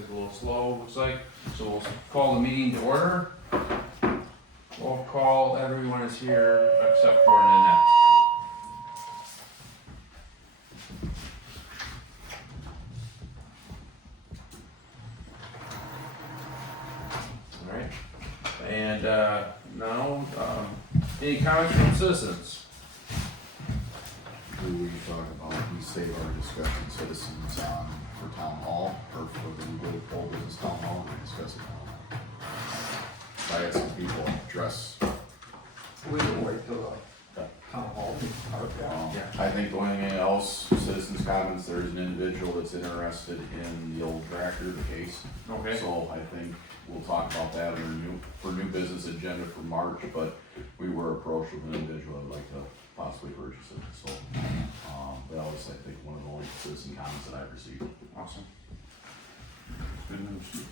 is a little slow, looks like, so we'll call the meeting to order. Roll call, everyone is here except for Nanette. Alright, and now, any comments from citizens? Do we talk about, we save our discussion citizens for town hall, or for the legal old business town hall, we discuss it now? I had some people address, We can wait till the town hall. Yeah. I think the only thing else, citizens comments, there's an individual that's interested in the old tractor, the case. Okay. So I think we'll talk about that in for new business agenda for March, but we were approached with an individual that would like to possibly purchase it, so. That was, I think, one of the only citizen comments that I've received. Awesome. Good news.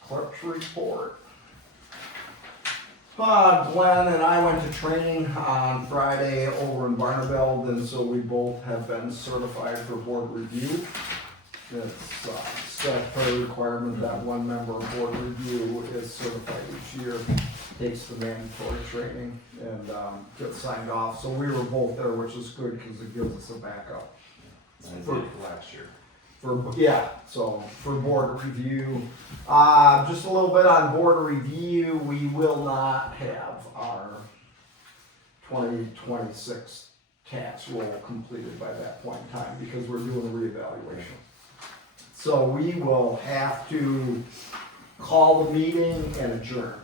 Clerk's report. Glenn and I went to training on Friday over in Barneveld, and so we both have been certified for board review. It's a statutory requirement that one member of board review is certified each year, takes the mandatory training and gets signed off. So we were both there, which is good because it gives us a backup. I did last year. So for board review, just a little bit on board review, we will not have our 2026 tax roll completed by that point in time because we're doing a reevaluation. So we will have to call the meeting and adjourn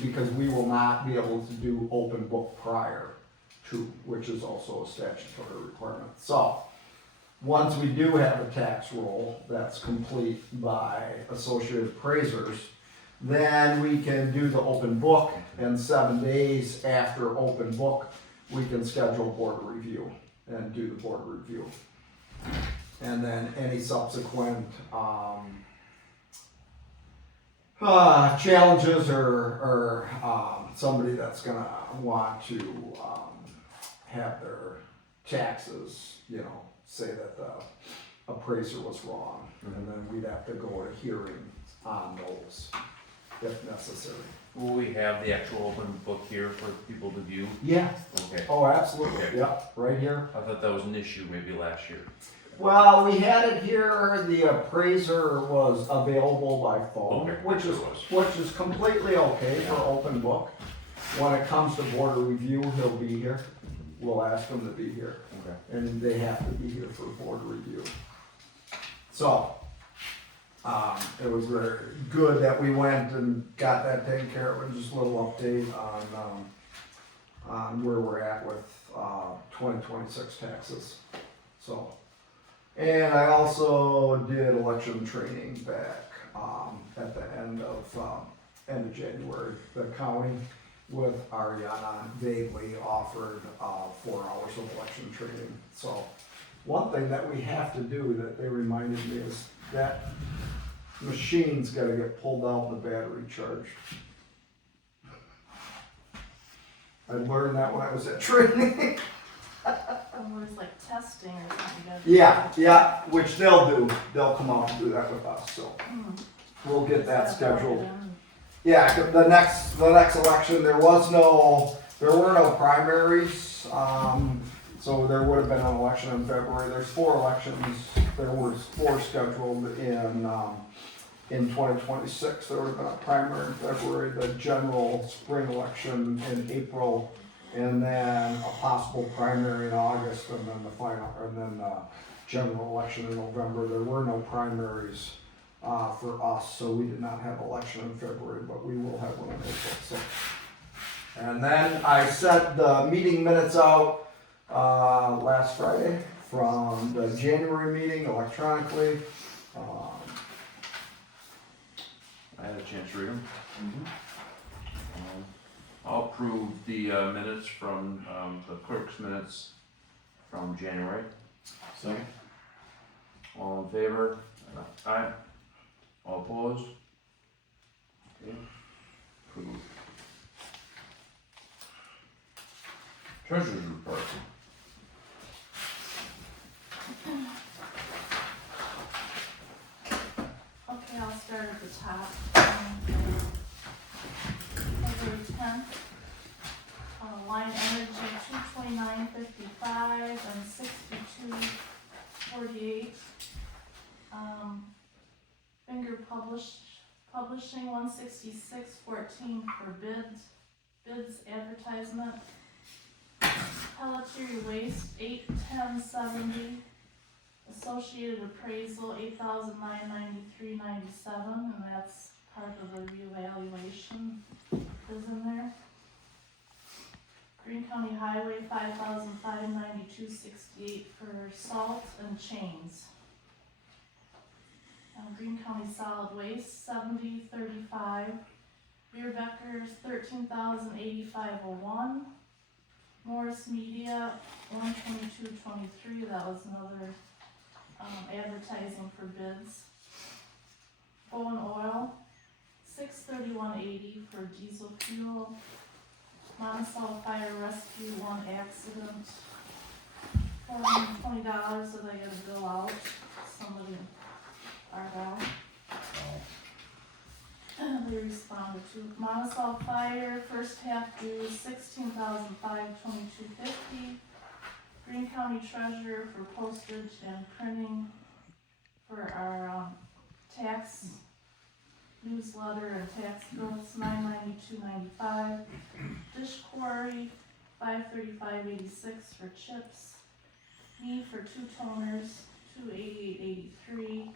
because we will not be able to do open book prior to, which is also a statutory requirement. So once we do have a tax roll that's complete by associated appraisers, then we can do the open book, and 7 days after open book, we can schedule board review and do the board review. And then any subsequent challenges or somebody that's gonna want to have their taxes, say that the appraiser was wrong, and then we'd have to go to hearing on those if necessary. Will we have the actual open book here for people to view? Yeah. Okay. Oh, absolutely, Okay. yeah, right here. I thought that was an issue maybe last year. Well, we had it here, the appraiser was available by phone, Okay, which it was. is completely okay for open book. When it comes to board review, he'll be here, we'll ask him to be here, Okay. and they have to be here for board review. So, it was very good that we went and got that taken care of, and just a little update on where we're at with 2026 taxes, so. And I also did election training back at the end of January. The county with Ariana vaguely offered 4 hours of election training. So one thing that we have to do that they reminded me is that machine's got to get pulled out and the battery charged. I learned that when I was at training. It was like testing or something. Yeah, which they'll do. They'll come out and do that with us, so we'll get that Set up scheduled. already. Yeah, the next election, there were no primaries, so there would have been an election in February. There's 4 elections. There was 4 scheduled in 2026. There would have been a primary in February, the general spring election in April, and then a possible primary in August, and then the general election in November. There were no primaries for us, so we did not have election in February, but we will have one in April. So. And then I sent the meeting minutes out last Friday from the January meeting electronically. I had a chance to read them. I'll approve the minutes from the clerk's minutes from January. Second? All in favor? Aye. All opposed? Okay. Approved. Treasurer's report. top. February 10th. Line Energy 229.55 and 62.48. Finger Publishing 166.14 for bids advertisement. Pelletier Waste 810.70. Associated Appraisal 8,993.97, and that's part of the reevaluation is in there. Green County Highway 5,592.68 for salt and chains. Green County Solid Waste 70.35. Beer Becker's 13,085.01. Morris Media 122.23. That was another advertising for bids. Bowen Oil 631.80 for diesel fuel. Monticello Fire Rescue 1 accident, $420 that I gotta bill out. Somebody Argyle. They responded to Monticello Fire first half due $16,522.50. Green County Treasurer for postage and printing for our tax newsletter and tax bills, $992.95. Dish Quarry, $535.86 for chips. Me for 2 toners, $288.83.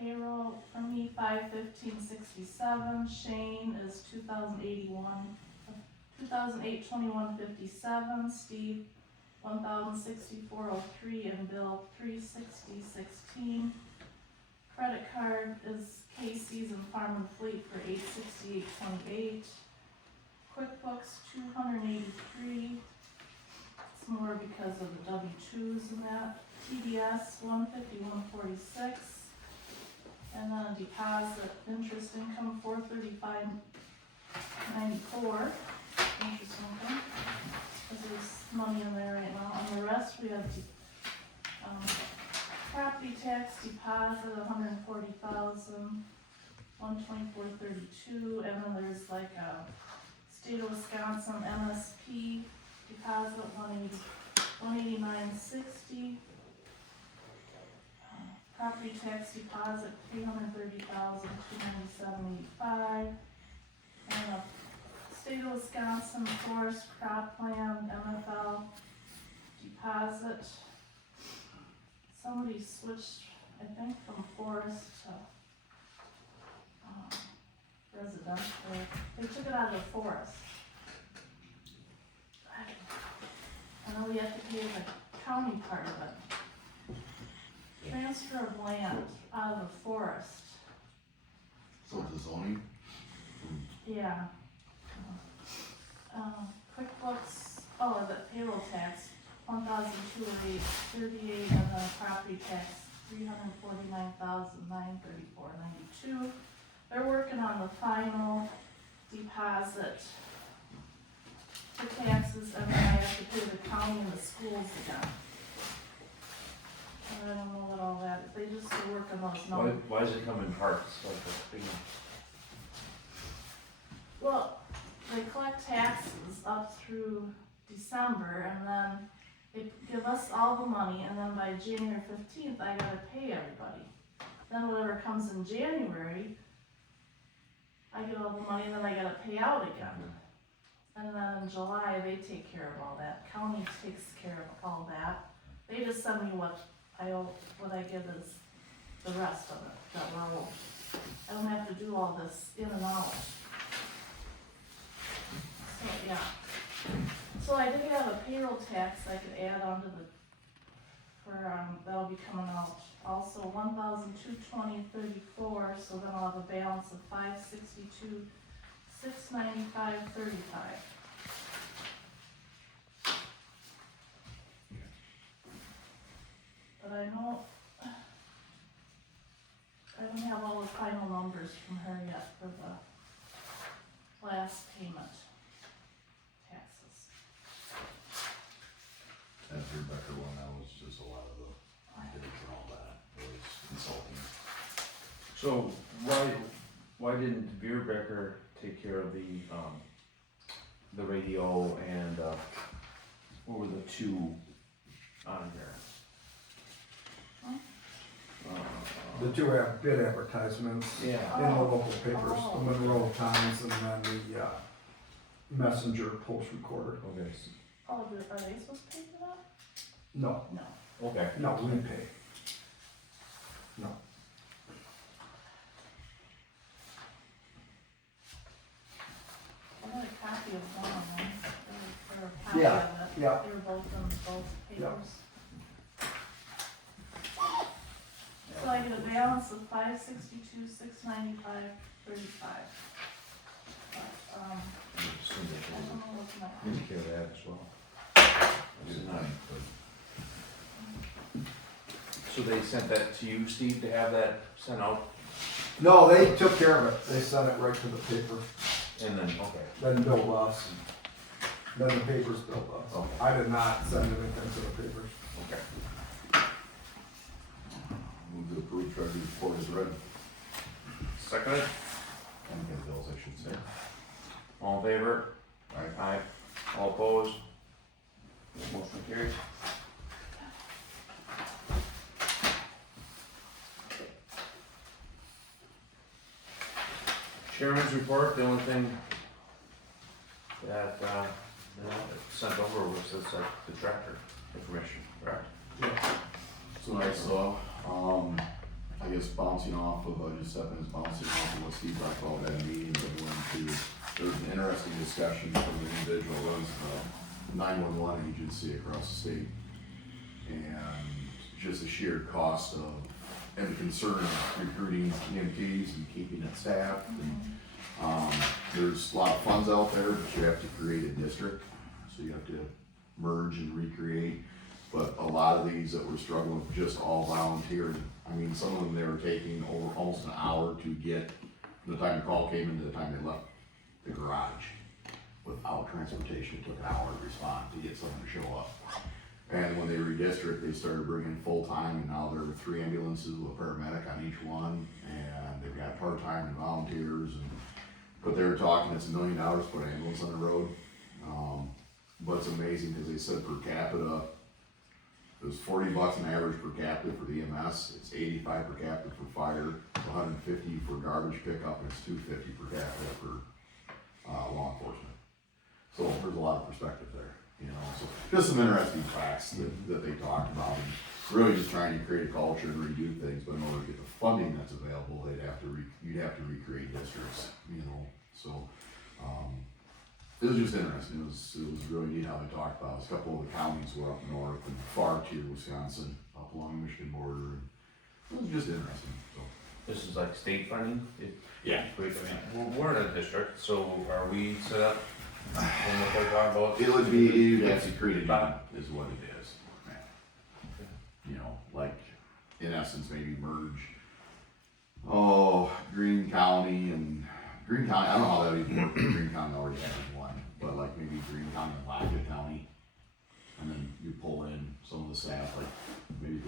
Payroll for me, $515.67. Shane is $2,821.57. Steve, $1,064.03, and Bill, $360.16. Credit card is Casey's and Farm and Fleet for $868.28. QuickBooks $283. It's more because of the W-2s and that. TDS $151.46. And then a deposit interest income $435.94. Interest income. Because there's money in there right now. And the rest we have property tax deposit, $140,000, $124.32, and then there's like a State of Wisconsin MSP deposit, $189.60. Property tax deposit, $330,297.85, and a State of Wisconsin Forest Cropland MFL deposit. Somebody switched, I think, from forest to residential. They took it out of the forest. I know we have to pay the county part of it. Transfer of land out of the forest. So the zoning, Yeah. QuickBooks, the payroll tax, $1,208.38, and then property tax, $349,934.92. They're working on the final deposit for taxes, and then I have to pay the county and the schools again. I don't know what all that is, they just work on those numbers. Why does it come in parts, like a big? Well, they collect taxes up through December, and then they give us all the money, and then by January 15th, I gotta pay everybody. Then whatever comes in January, I get all the money, and then I gotta pay out again. And then in July, they take care of all that, county takes care of all that. They just send me what I owe, what I get is the rest of it, that we're owed. I don't have to do all this in and out. So, yeah. So I did have a payroll tax I could add onto that'll be coming out. Also $1,220.34, so then I'll have a balance of $562,695.35. But I know, I don't have all the final numbers from her yet for the last payment taxes. that Rebecca one, that was just a lot of the bids and all that, it was consulting. So why didn't Beerbecker take care of the radio and, what were the two on there? The two have bid advertisements Yeah, in the local papers, the Monroe Times and then the Messenger Post Recorder. okay, Oh, are they supposed to pay for that? No, No. okay. no, we pay. No. I got a copy of one of them, or a copy Yeah, of it. yeah. They were both in both papers. So I get a balance of 562, 695, 35. But, I don't know what's my. Take care of that as well. It's not, but So they sent that to you, Steve, to have that sent out, No, they took care of it. They sent it right to the paper, and then, okay. then billed us. Then the papers billed us. Okay. I did not send anything to the papers. Okay. move to approve treasurer's report is read. Seconded, And pay bills, I should say. all in favor? Aye. Aye. All opposed? Motion carries. Chairman's report, the only thing that, sent over was this, the tractor information, correct? So I saw, I guess bouncing off of, just stepping is bouncing off of what Steve talked about at that meeting, but went to, there was an interesting discussion from an individual who runs the 911 agency across the state. And just the sheer cost of, and the concern of recruiting EMTs and keeping it staffed. And, there's a lot of funds out there, but you have to create a district, so you have to merge and recreate. But a lot of these that were struggling with just all volunteering, I mean, some of them, they were taking over almost an hour to get, from the time the call came in to the time they left the garage. Without transportation, it took an hour to respond to get someone to show up. And when they redistrict, they started bringing full-time, and now there are 3 ambulances with a paramedic on each one, and they've got part-time and volunteers, but they were talking, it's $1 million to put an ambulance on the road. But it's amazing, because they said per capita, it was $40 an average per capita for the EMS, it's $85 per capita for fire, it's $150 for garbage pickup, and it's $250 per capita for, law enforcement. So there's a lot of perspective there, you know, so just some interesting facts that they talked about, and really just trying to create a culture and redo things, but in order to get the funding that's available, you'd have to recreate districts, you know, so, it was just interesting. It was really neat how they talked about it. A couple of the counties were up north and far to Wisconsin, up along the Michigan border. And it was just interesting. So This is like state funding? yeah, Great, I mean, we're in a district, so are we set up on what they're talking about? it would be you'd have to create a new, is what it is. You know, like in essence, maybe merge. Greene County and Greene County. I don't know how that would even work. Greene County already has one, but like maybe Greene County and Lafayette County, and then you pull in some of the staff, like maybe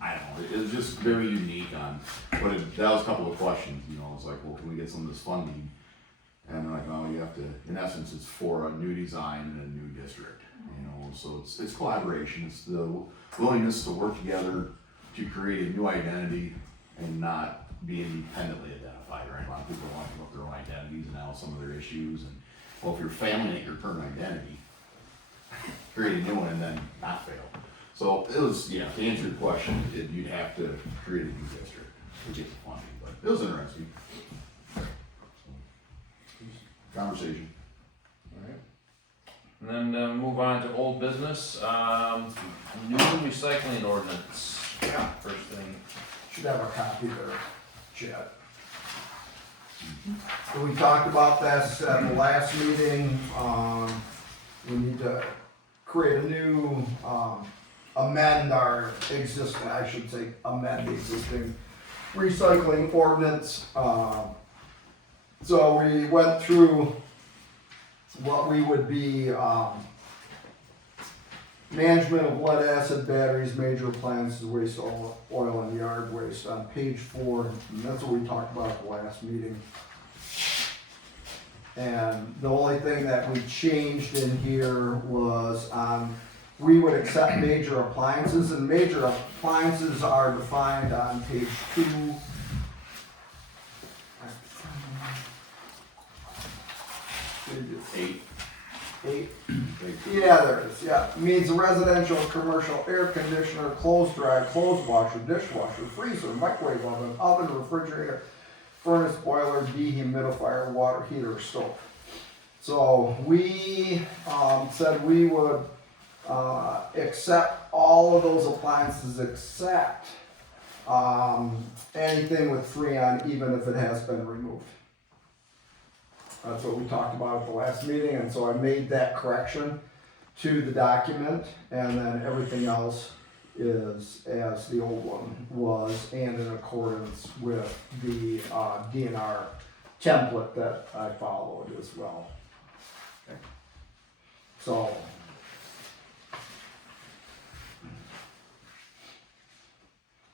I don't know. It was just very unique on, but that was a couple of questions. You know, it's like, well, can we get some of this funding? And they're like, no, you have to. In essence, it's for a new design and a new district. You know, so it's collaboration. It's the willingness to work together to create a new identity and not be independently identified, right? A lot of people want to come up with their own identities and now some of their issues. And well, if your family ain't your current identity, create a new one and then not fail. So it was, yeah, to answer your question, you'd have to create a new district to get the funding, but it was interesting. Conversation. Alright. And then move on to old business, new recycling ordinance. Yeah. First thing, Should have a copy there, Chad. So we talked about this at the last meeting, we need to create a new, amend our existing, I should say, amend the existing recycling ordinance. So we went through what we would be, management of lead acid batteries, major appliances, waste oil and yard waste on page 4. And that's what we talked about at the last meeting. And the only thing that we changed in here was we would accept major appliances, and major appliances are defined on page 2. Eight. 8. Yeah, there it is, yeah. Means a residential, commercial air conditioner, clothes dryer, clothes washer, dishwasher, freezer, microwave oven, refrigerator, furnace, boiler, dehumidifier, water heater, or stove. So we said we would accept all of those appliances except anything with Freon, even if it has been removed. That's what we talked about at the last meeting, and so I made that correction to the document, and then everything else is as the old one was, and in accordance with the DNR template that I followed as well. Okay. So,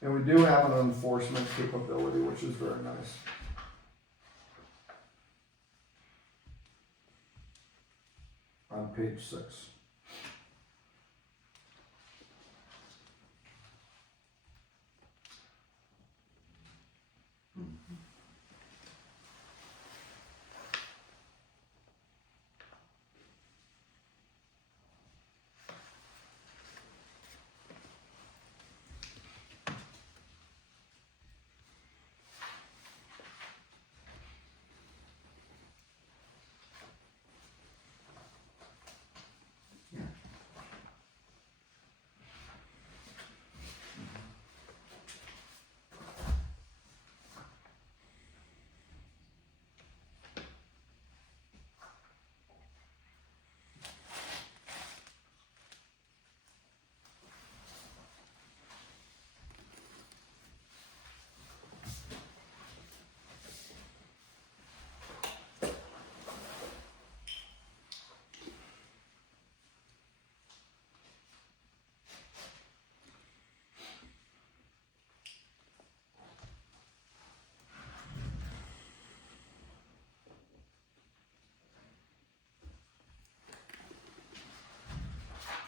and we do have an enforcement capability, which is very nice. On page 6.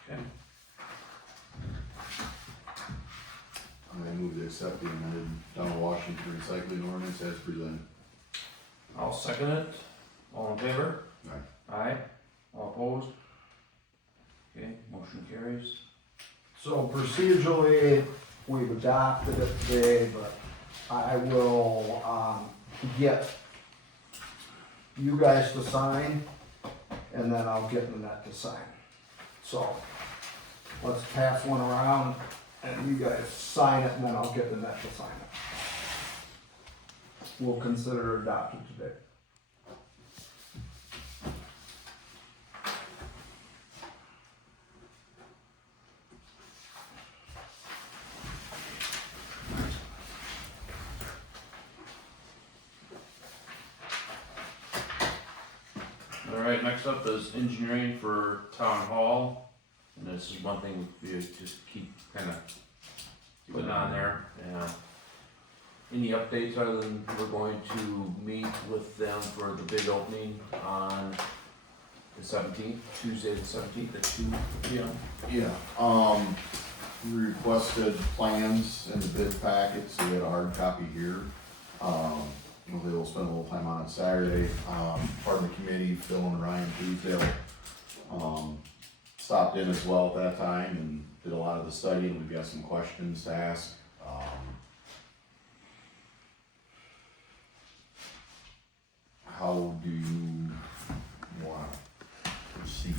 Okay. I move to accept the amended Donald Washington recycling ordinance as presented. I'll second it. All in favor? Aye. Aye. All opposed? Okay, motion carries. So procedurally, we've adopted it today, but I will get you guys to sign, and then I'll get Nanette to sign. So, let's pass one around, and you guys sign it, and then I'll get Nanette to sign it. We'll consider it adopted today. Alright, next up is engineering for town hall, and this is one thing we just keep kinda putting on there, yeah. Any updates other than we're going to meet with them for the big opening on the 17th, Tuesday the 17th at 2 p.m.? Yeah, we requested plans in the bid packet, so we had a hard copy here. We'll spend a little time on it Saturday. Part of the committee, Phil and Ryan Tuesdale, stopped in as well at that time and did a lot of the study, and we've got some questions to ask. How do you want to proceed?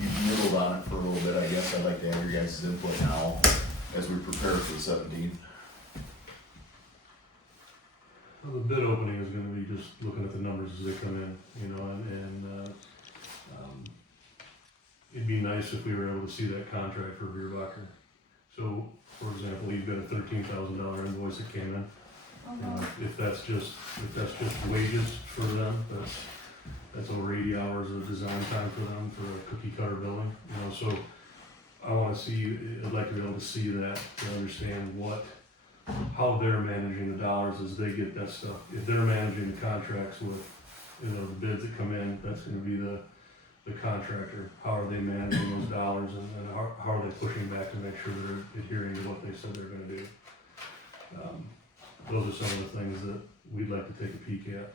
You've middled on it for a little bit, I guess. I'd like to have your guys' input now as we prepare for the 17th. Well, the bid opening is gonna be just looking at the numbers as they come in, you know, and it'd be nice if we were able to see that contract for Beerbacher. So, for example, you've got a $13,000 invoice that came in. If that's just wages for them, that's over 80 hours of design time for them for a cookie cutter building, you know, so I wanna see, I'd like to be able to see that, to understand how they're managing the dollars as they get that stuff. If they're managing the contracts with, the bids that come in, that's gonna be the contractor. How are they managing those dollars, and how are they pushing back to make sure they're adhering to what they said they're gonna do? Those are some of the things that we'd like to take a peek at.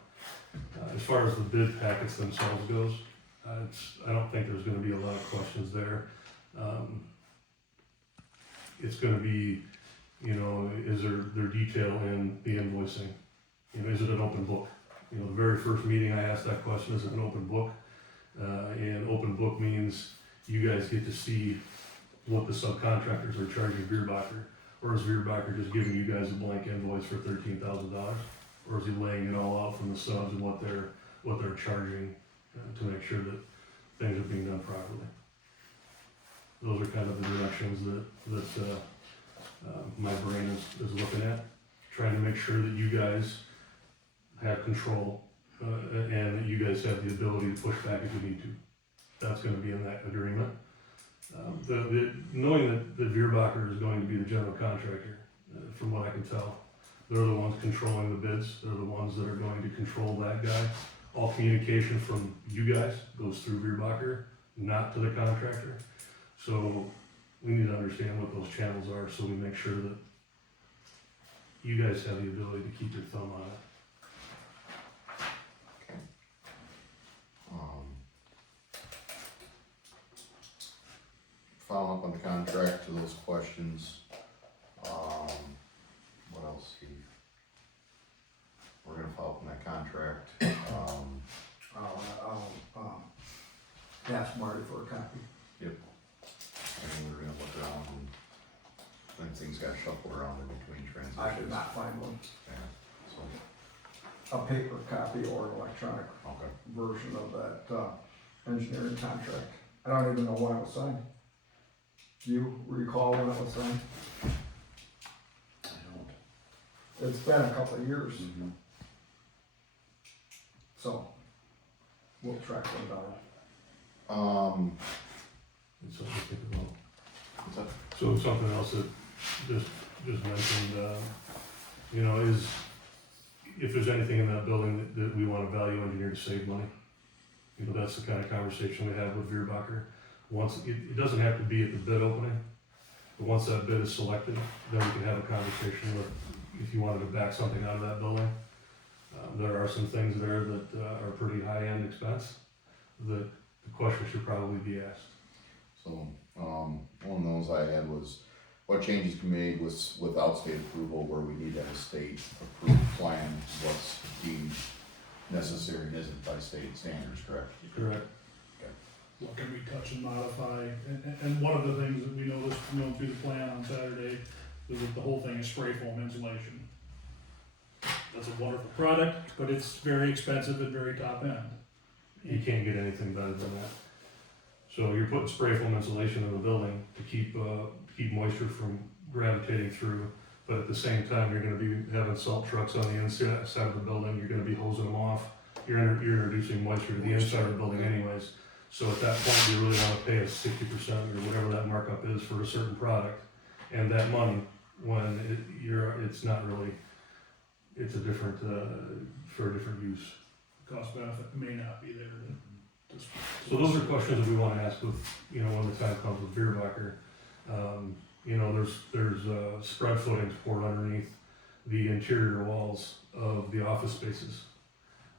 As far as the bid packets themselves goes, I don't think there's gonna be a lot of questions there. It's gonna be, is there detail in the invoicing? Is it an open book? The very first meeting I asked that question, is it an open book? And open book means you guys get to see what the subcontractors are charging Bierbacher, or is Bierbacher just giving you guys a blank invoice for $13,000? Or is he laying it all out from the subs and what they're charging to make sure that things are being done properly? Those are kind of the directions that my brain is looking at, trying to make sure that you guys have control and that you guys have the ability to push back if you need to. That's going to be in that agreement. Knowing that Bierbacher is going to be the general contractor, from what I can tell, they're the ones controlling the bids. They're the ones that are going to control that guy. All communication from you guys goes through Bierbacher, not to the contractor. So we need to understand what those channels are, so we make sure that you guys have the ability to keep your thumb on it. Following up on the contract to those questions, what else, Steve? We're gonna follow up on that contract, I'll ask Marty for a copy. and then we're gonna look around and then things got shuffled around in between transitions. I did not find one, Yeah, so, a paper copy or an electronic okay. version of that, engineering contract. I don't even know when it was signed. Do you recall when it was signed? I don't. It's been a couple of years, Mm-hmm. so we'll track them down. It's something to think about. What's up? So something else that just mentioned, is if there's anything in that building that we want to value engineer to save money. That's the kind of conversation we had with Bierbacher. Once, it doesn't have to be at the bid opening, but once that bid is selected, then we can have a conversation with, if you wanted to back something out of that building. There are some things there that are pretty high-end expense that the question should probably be asked. So, one of those I had was, what changes can be made without state approval where we need to have a state approved plan, what's deemed necessary and isn't by state standards, correct? Correct. What can we touch and modify, and one of the things that we noticed going through the plan on Saturday was that the whole thing is spray foam insulation. That's a wonderful product, but it's very expensive and very top end. You can't get anything better than that. So you're putting spray foam insulation in the building to keep moisture from gravitating through, but at the same time, you're gonna be having salt trucks on the inside of the building, you're gonna be hosing them off. You're introducing moisture to the inside of the building anyways. So at that point, you really wanna pay us 60% or whatever that markup is for a certain product. And that money, when it's not really, it's a different, for a different use. Cost benefit may not be there. So those are questions that we wanna ask with, when the time comes with Bierbacher. There's spread footings poured underneath the interior walls of the office spaces.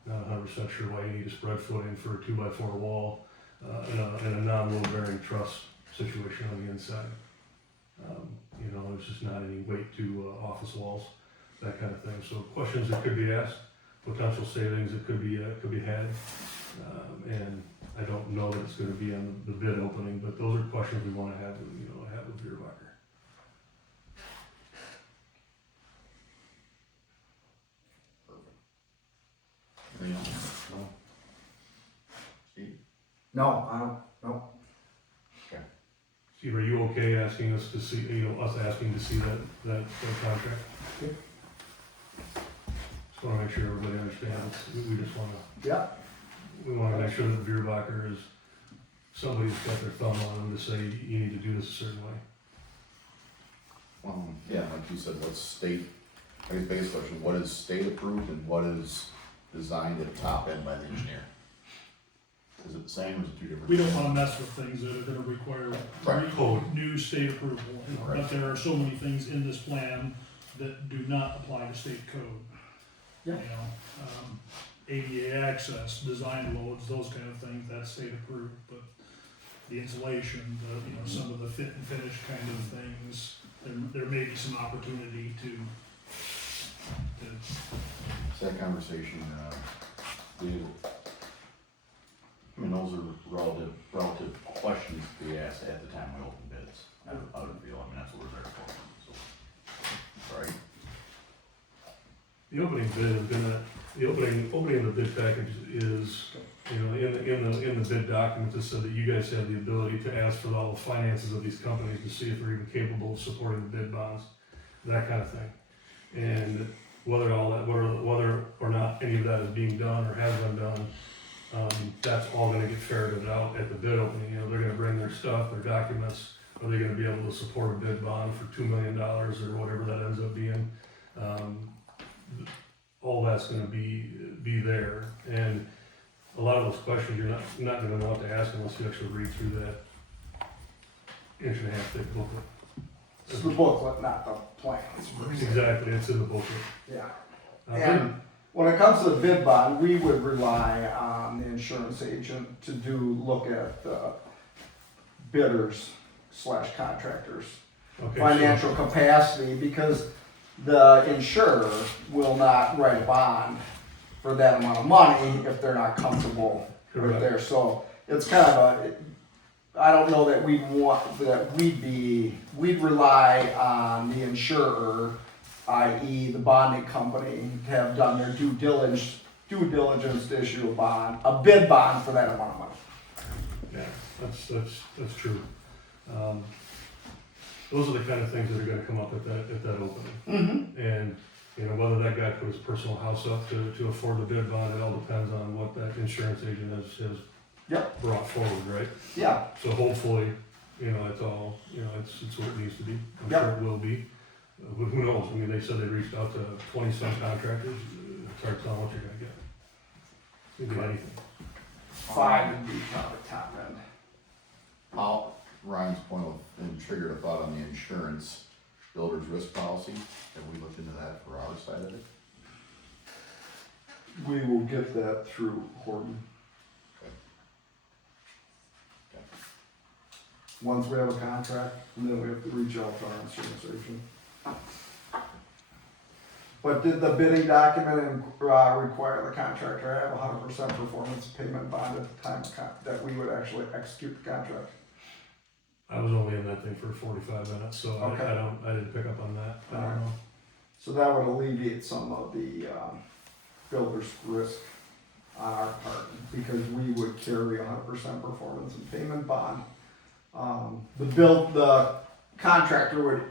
Not 100% sure why you need a spread footing for a 2x4 wall in a non-load bearing truss situation on the inside. There's just not any weight to office walls, that kind of thing. So questions that could be asked, potential savings that could be had, and I don't know that it's going to be on the bid opening, but those are questions we want to have, have with Bierbacher. Anything else? No? Steve? No, I don't, no. Steve, are you okay asking us to see, us asking to see that contract? Okay. Just want to make sure everybody understands. We just want to, Yeah, we want to make sure that Bierbacher is somebody's got their thumb on them to say, you need to do this a certain way. Yeah, like you said, what's state, I guess biggest question, what is state approved and what is designed at top end by the engineer? Is it the same or is it two different? We don't wanna mess with things that are gonna require Right. new state approval, Right. but there are so many things in this plan that do not apply to state code. Yeah. You know, ADA access, design loads, those kind of things, that's state approved, but the insulation, some of the fit and finish kind of things, there may be some opportunity to It's that conversation, those are relative questions to be asked at the time we open bids. I would feel, that's what we're there for, so. Right? The opening bid is gonna, the opening of the bid package is, in the bid document, it said that you guys have the ability to ask for all the finances of these companies to see if they're even capable of supporting the bid bonds, that kind of thing. And whether or not any of that is being done or has been done, that's all gonna get ferreted out at the bid opening. They're gonna bring their stuff, their documents, are they gonna be able to support a bid bond for $2 million or whatever that ends up being? All that's gonna be there, and a lot of those questions you're not gonna want to ask unless you actually read through that 1.5-inch thick booklet. It's the booklet, not the plans. Exactly, it's in the booklet. Yeah. Uh, And when it comes to the bid bond, we would rely on the insurance agent to look at the bidders/contractors' okay, financial capacity, because the insurer will not write a bond for that amount of money if they're not comfortable with Correct. there. So it's kind of I don't know that we'd rely on the insurer, i.e. the bonding company, to have done their due diligence to issue a bid bond for that amount of money. Yeah, that's true. Those are the kind of things that are gonna come up at that opening. Mm-hmm. And, whether that guy put his personal house up to afford the bid bond, it all depends on what that insurance agent has Yep. brought forward, right? Yeah, So hopefully, it's all, it's what it needs to be. I'm Yep. sure it will be. Who knows? I mean, they said they reached out to 20-some contractors. It's hard to tell what you're gonna get. It could be anything. 5 would be kind of the top end. Ryan's point and triggered a thought on the insurance builder's risk policy. Have we looked into that for our side of it? We will get that through Horton. Okay. Once we have a contract, and then we have to reach out to our insurance agent. But did the bidding document require the contractor to have 100% performance payment bond at the time that we would actually execute the contract? I was only in that thing for 45 minutes, so Okay. I didn't pick up on that. I don't Alright. know. So that would alleviate some of the builder's risk on our part, because we would carry 100% performance and payment bond. The contractor would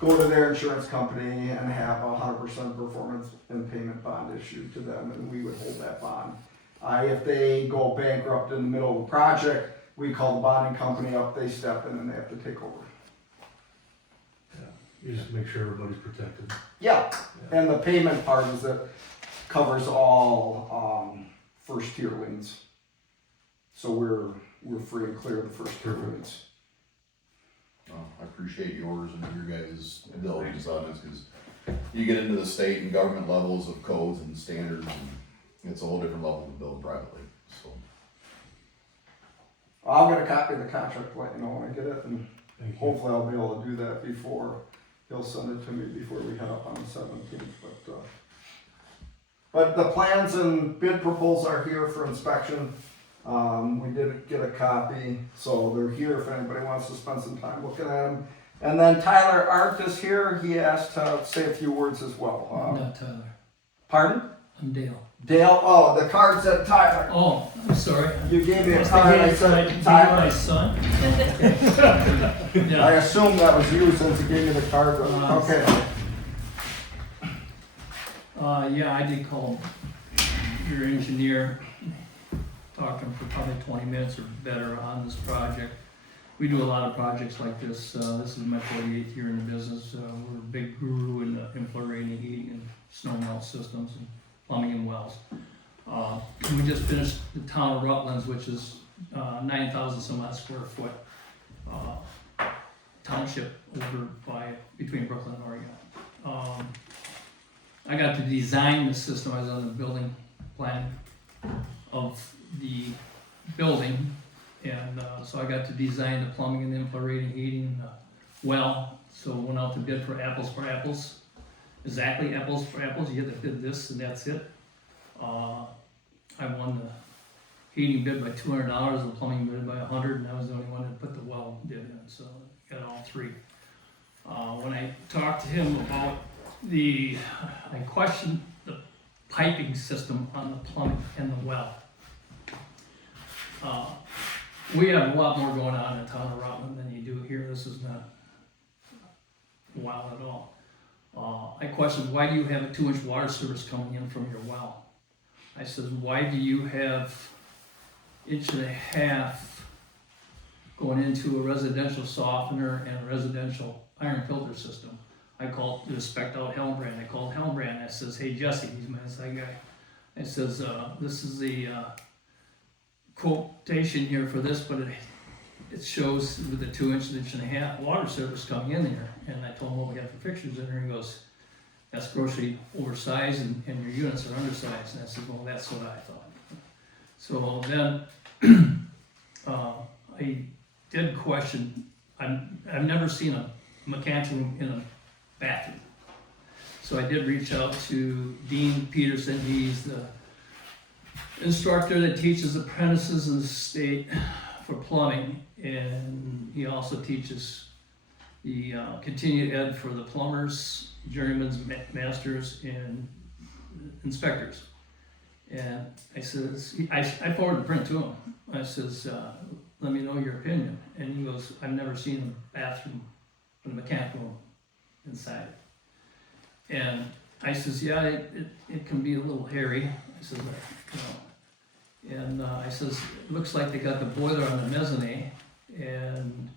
go to their insurance company and have 100% performance and payment bond issued to them, and we would hold that bond. If they go bankrupt in the middle of a project, we call the bonding company up, they step in and they have to take over. Yeah. You just make sure everybody's protected. Yeah, Yeah. and the payment part is that covers all first tier liens. So we're free and clear of the first tier liens. I appreciate yours and your guys' diligence on this, because you get into the state and government levels of codes and standards, and it's a whole different level to build privately, so. I'll get a copy of the contract, let you know when I get it, and Thank you. hopefully I'll be able to do that before, he'll send it to me before we head up on the 17th, but the plans and bid proposals are here for inspection. We did get a copy, so they're here if anybody wants to spend some time looking at them. And then Tyler Art is here, he asked to say a few words as well. Not Tyler. Pardon? I'm Dale. Dale, oh, the card said Tyler. Oh, I'm sorry. You gave me a Must card, have I gave said my Tyler. son. I Yeah. assumed that was you since you gave me the card, but okay. Yeah, I did call your engineer talked to him for probably 20 minutes or better on this project. We do a lot of projects like this. This is my 48th year in the business. We're a big guru in infiltrating heating and snow melt systems and plumbing and wells. We just finished the town of Rutland's, which is 9,000 some odd square foot township over between Brooklyn and Oregon. I got to design the system. I was on the building plan of the building, and so I got to design the plumbing and infiltrating heating well. So went out to bid for apples, exactly apples for apples. You had to bid this and that's it. I won the heating bid by $200, the plumbing bid by $100, and I was the only one that put the well bid in, so I got all three. When I talked to him about I questioned the piping system on the plumbing and the well. We have a lot more going on in the town of Rutland than you do here. This is not well at all. I questioned, why do you have a 2-inch water service coming in from your well? I said, why do you have 1.5 inches going into a residential softener and a residential iron filter system? I called the spec'd out Helmbrand. I called Helmbrand. I says, hey Jesse, he's my inside guy. I says, this is the quotation here for this, but it shows with the 2 inch, 1.5 inch water service coming in there. And I told him what we had for fixtures in there. He goes, that's grossly oversized and your units are undersized. And I said, well, that's what I thought. So then I did question, I've never seen a mechanical room in a bathroom. So I did reach out to Dean Peterson. He's the instructor that teaches apprentices in the state for plumbing, and he also teaches the continued ed for the plumbers, journeyman's, masters, and inspectors. And I says, I forwarded the print to him. I says, let me know your opinion. And he goes, I've never seen a bathroom with a mechanical room inside it. And I says, yeah, it can be a little hairy. I says, and I says, it looks like they got the boiler on the mezzanine, and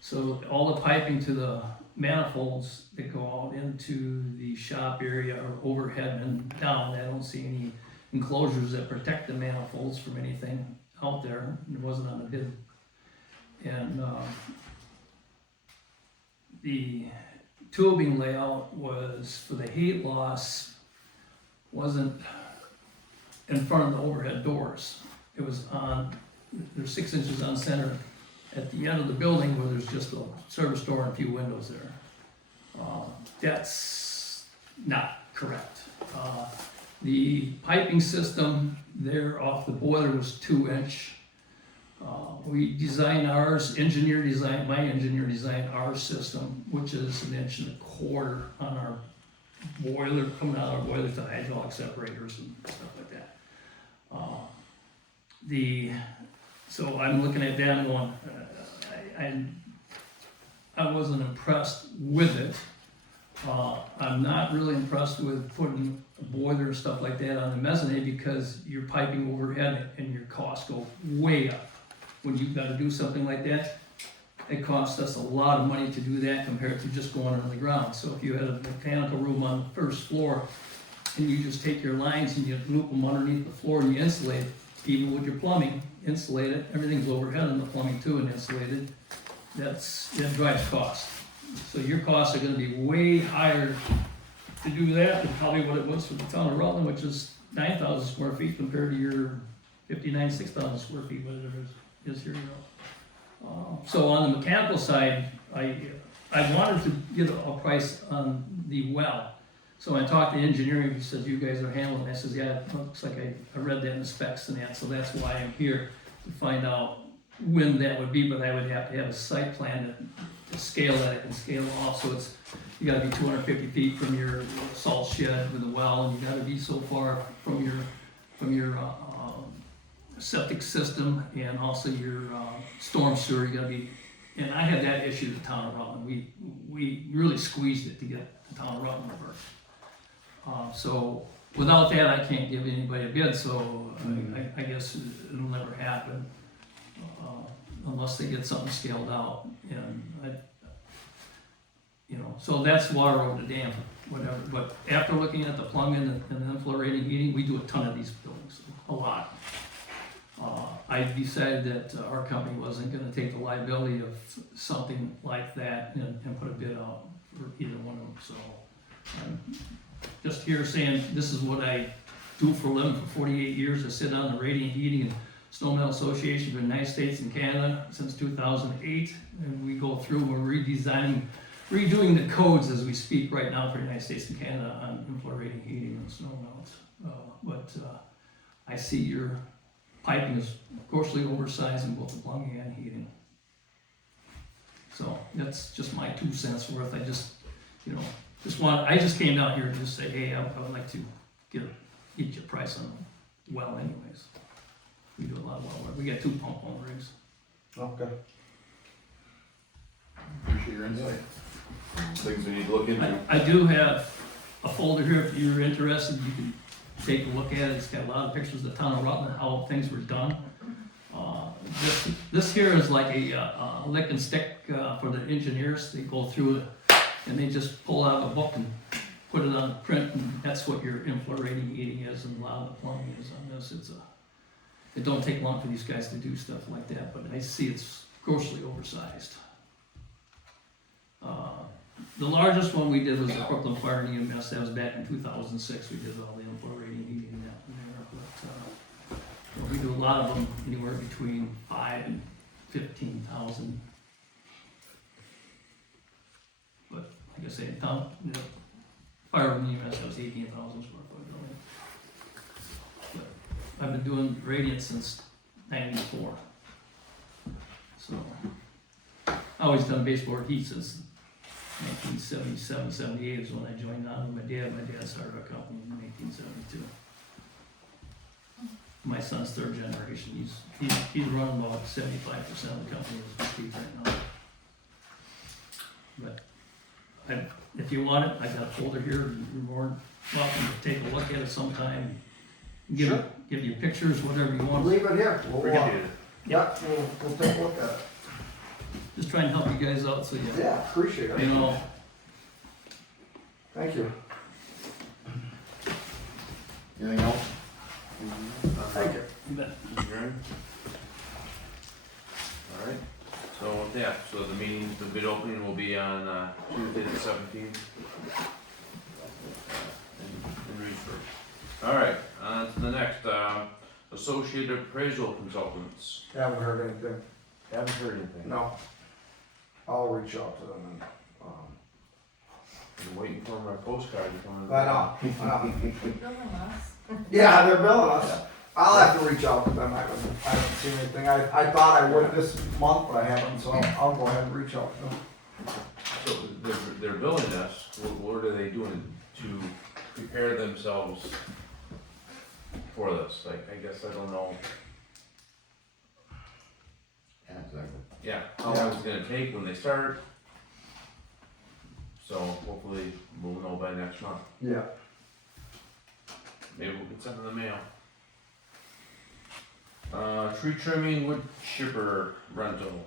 so all the piping to the manifolds that go out into the shop area or overhead and down. I don't see any enclosures that protect the manifolds from anything out there. It wasn't on the bid. And the tubing layout was for the heat loss, wasn't in front of the overhead doors. It was there's 6 inches on center at the end of the building where there's just a service door and a few windows there. That's not correct. The piping system there off the boiler was 2 inch. We designed ours, my engineer designed our system, which is 1.25 inches on our boiler, coming out of our boilers to hydraulic separators and stuff like that. So I'm looking at that and going, I wasn't impressed with it. I'm not really impressed with putting a boiler and stuff like that on the mezzanine because your piping overhead and your costs go way up. When you've got to do something like that, it costs us a lot of money to do that compared to just going on the ground. So if you had a mechanical room on the first floor and you just take your lines and you loop them underneath the floor and you insulate it, even with your plumbing, insulate it, everything's overhead in the plumbing too and insulated, that drives cost. So your costs are gonna be way higher to do that than probably what it was for the town of Rutland, which is 9,000 square feet compared to your 6,000 square feet, whatever it is here. So on the mechanical side, I wanted to get a price on the well. So when I talked to engineering, he said, you guys are handling it. I says, yeah, it looks like I read that in the specs and that, so that's why I'm here to find out when that would be, but I would have to have a site plan to scale that and scale off. So you gotta be 250 feet from your salt shed with the well, and you gotta be so far from your septic system and also your storm sewer. You gotta be, and I had that issue at the town of Rutland. We really squeezed it to get the town of Rutland over. So without that, I can't give anybody a bid, so I guess it'll never happen. Unless they get something scaled out, and so that's water over the dam, whatever. But after looking at the plumbing and the infiltrating heating, we do a ton of these buildings, a lot. I decided that our company wasn't gonna take the liability of something like that and put a bid out for either one of them, so. I'm just here saying, this is what I do for a living for 48 years. I sit on the Radiant Heating and Snow Melt Association for the United States and Canada since 2008, and we go through, we're redoing the codes as we speak right now for the United States and Canada on infiltrating heating and snow melt. I see your piping is grossly oversized in both the plumbing and heating. So that's just my 2 cents worth. I just, I just came out here to just say, hey, I would like to get you a price on them. Well, anyways, we do a lot of well work. We got 2 pump on rigs. Okay. Appreciate your insight. Things we need to look into. I do have a folder here, if you're interested, you can take a look at it. It's got a lot of pictures of the town of Rutland, how things were done. This here is like a lick and stick for the engineers. They go through it and they just pull out a book and put it on print, and that's what your infiltrating heating is, and a lot of the plumbing is on this. It don't take long for these guys to do stuff like that, but I see it's grossly oversized. The largest one we did was the Brooklyn Fire and EMS. That was back in 2006. We did all the infiltrating heating out there. But we do a lot of them, anywhere between 5,000 and 15,000. But like I say, the Fire and EMS was 18,000 square foot building. But I've been doing radiant since '94. So I always done baseboard heat since 1977, 78 is when I joined on with my dad. My dad started a company in 1972. My son's 3rd generation. He's running about 75% of the company as we speak right now. But if you want it, I got a folder here. You're more welcome to take a look at it sometime. Give you pictures, whatever you want. Leave it here. Appreciate it. Yep, we'll take a look at it. Just try and help you guys out, so Yeah, appreciate it. Thank you. Anything else? Thank you. You bet. Adjourn. All right, so the meeting, the bid opening will be on Tuesday the 17th in Reedsburg. All right, on to the next, Associated Appraisal Consultants. Haven't heard anything. Haven't heard anything. No. I'll reach out to them and, I'm waiting for my postcard to come in. I know. Billing us. Yeah, they're billing us. I'll have to reach out to them. I haven't seen anything. I thought I would this month, but I haven't, so I'll go ahead and reach out to them. So they're billing us, what are they doing to prepare themselves for this? Like, I guess I don't know, Yeah, exactly. yeah, how long it's gonna take when they start. So hopefully we'll know by next month. Yeah. Maybe we'll get something in the mail. Tree trimming, wood chipper rental.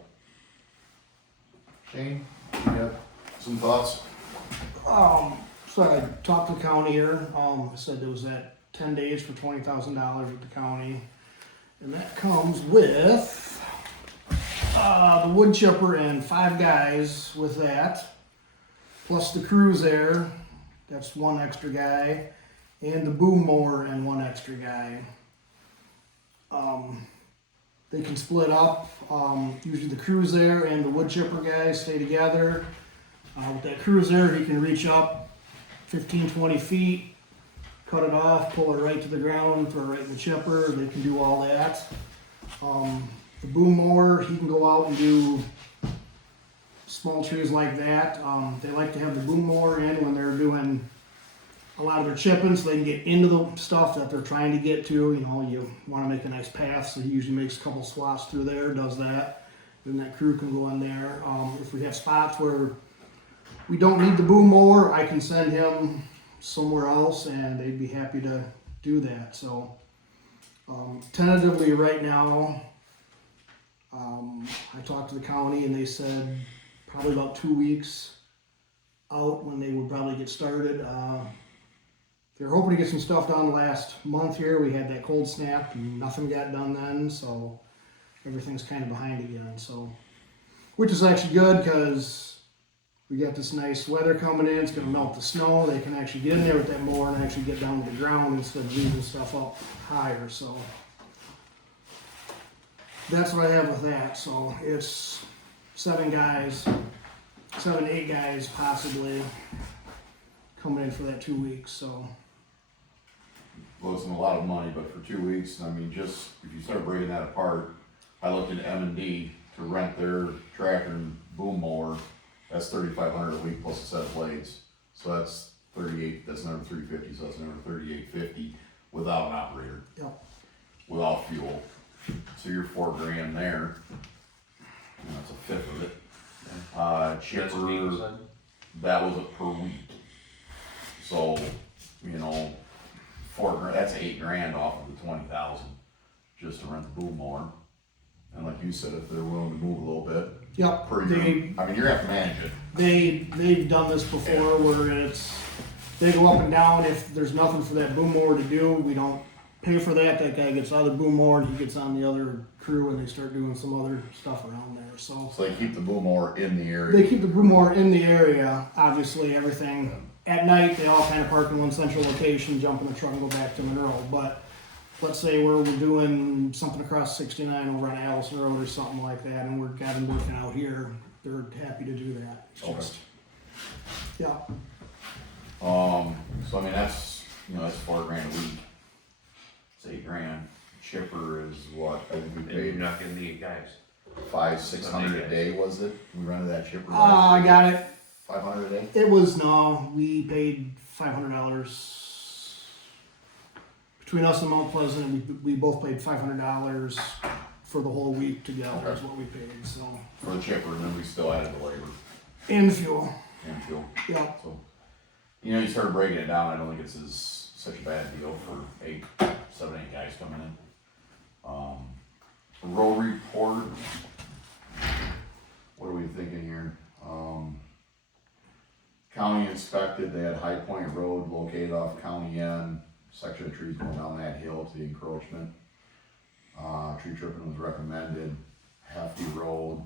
Shane, you have some thoughts? So I talked to the county here, said there was that 10 days for $20,000 with the county. And that comes with, the wood chipper and 5 guys with that. Plus the crews there, that's 1 extra guy. And the boom mower and 1 extra guy. They can split up. Usually the crews there and the wood chipper guys stay together. With that cruiser, he can reach up 15-20 feet, cut it off, pull it right to the ground, throw it right in the chipper. They can do all that. The boom mower, he can go out and do small trees like that. They like to have the boom mower in when they're doing a lot of their chipping, so they can get into the stuff that they're trying to get to. You know, you want to make a nice path, so he usually makes a couple swaths through there, does that. Then that crew can go in there. If we have spots where we don't need the boom mower, I can send him somewhere else, and they'd be happy to do that. So tentatively right now, I talked to the county and they said probably about 2 weeks out when they would probably get started. They're hoping to get some stuff done last month here. We had that cold snap and nothing got done then, so everything's kind of behind again. So, which is actually good because we got this nice weather coming in. It's going to melt the snow. They can actually get in there with that mower and actually get down to the ground instead of leaving stuff up higher. So that's what I have with that. So it's 7 to 8 guys possibly coming in for that 2 weeks. So Wasn't a lot of money, but for 2 weeks, I mean, just, if you start breaking that apart, I looked at M&D to rent their tractor and boom mower, that's $3,500 a week plus a set of blades. So that's 38, that's another $350, so that's another $38.50 without an operator. Yep. Without fuel. So you're $4,000 there. And that's a fifth of it. That's a week, Chipper, said? that was a per week. So, you know, $4,000, that's $8,000 off of the 20,000 just to rent the boom mower. And like you said, if they're willing to move a little bit yep, per year, I mean, you're gonna have to manage it. they've done this before where they go up and down. If there's nothing for that boom mower to do, we don't pay for that. That guy gets out of the boom mower and he gets on the other crew and they start doing some other stuff around there. So So they keep the boom mower in the area. they keep the boom mower in the area. Obviously, everything at night they all kind of park in one central location, jump in the truck and go back to Monroe. But let's say we're doing something across 69 over on Allison Road or something like that, and we've got them working out here. They're happy to do that. It's Okay. just, yeah. So I mean, that's, you know, that's $4,000 a week. It's $8,000. Chipper is what, I think we And you're paid not getting the guys. $500-600 a day, was it? We rented that chipper. I got it. $500 a day? It was, no, we paid $500. Between us and Mount Pleasant, we both paid $500 for the whole week together is what we paid, so. For the chipper, and then we still added the labor And fuel, and fuel. yeah. So, you know, you start breaking it down, I don't think it's such a bad deal for 7, 8 guys coming in. Road report. What are we thinking here? County inspected, they had High Point Road located off County End, section of trees going down that hill to the encroachment. Tree tripping was recommended. Hefty Road,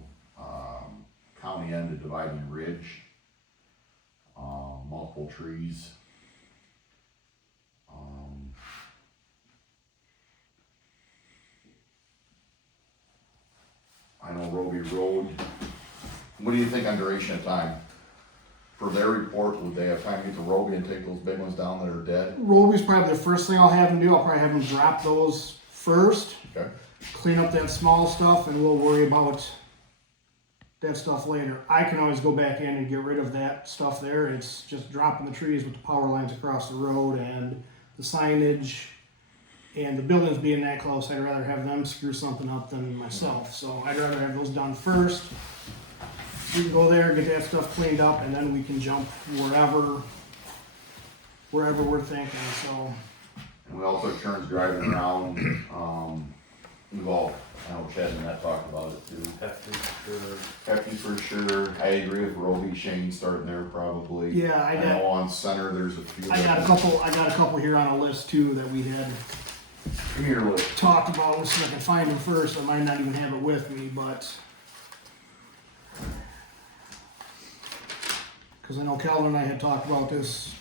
County End to Dividing Ridge. Multiple trees. I know Roby Road. What do you think on duration of time? For their report, would they have time to get to Roby and take those big ones down that are dead? Roby's probably the first thing I'll have them do. I'll probably have them drop those first, Okay. clean up that small stuff, and we'll worry about that stuff later. I can always go back in and get rid of that stuff there. It's just dropping the trees with the power lines across the road and the signage and the buildings being that close. I'd rather have them screw something up than myself. So I'd rather have those done first. We can go there, get that stuff cleaned up, and then we can jump wherever we're thinking. So And we also took turns driving around, we've all, I know Chad and Matt talked about it too. Hefty for sure, I agree with Roby, Shane starting there probably. yeah, I know on center, there's a few. I got a couple here on a list too that we had Come here, look. talked about. Let's see if I can find them first. I might not even have it with me, but because I know Calvin and I had talked about this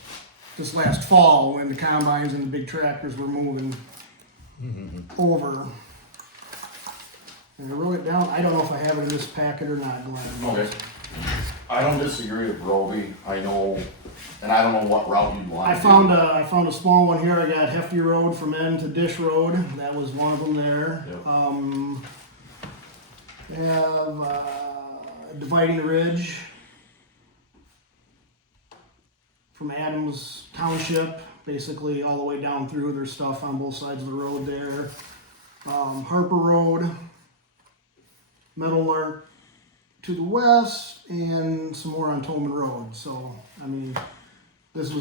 last fall when the combines and the big tractors were moving over. And I wrote it down. I don't know if I have it in this packet or not, Glenn. Okay. I don't disagree with Roby, I know, and I don't know what route you'd want. I found a small one here. I got Hefty Road from End to Dish Road. That was one of them there. Yep. They have Dividing Ridge from Adams Township, basically all the way down through. There's stuff on both sides of the road there. Harper Road, Meadowlark to the west, and some more on Tolman Road. So, I mean, This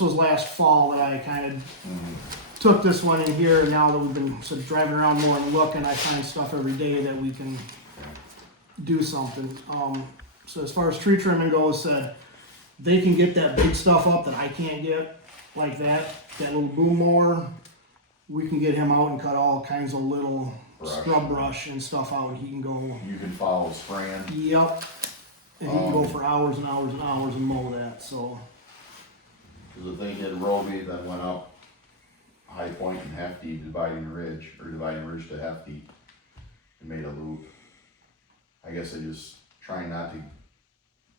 was last fall that I kind of Mhm. took this one in here, and now that we've been sort of driving around more and looking, I find stuff every day that we can do something. So as far as tree trimming goes, said they can get that big stuff up that I can't get, like that little boom mower. We can get him out and cut all kinds of little Brush. scrub brush and stuff out, and he can go, You can follow spraying. yep. And he can go for hours and hours and hours and mow that, so. Cause if they did Roby, then went up High Point and Hefty, dividing ridge to Hefty, and made a loop. I guess they just try not to,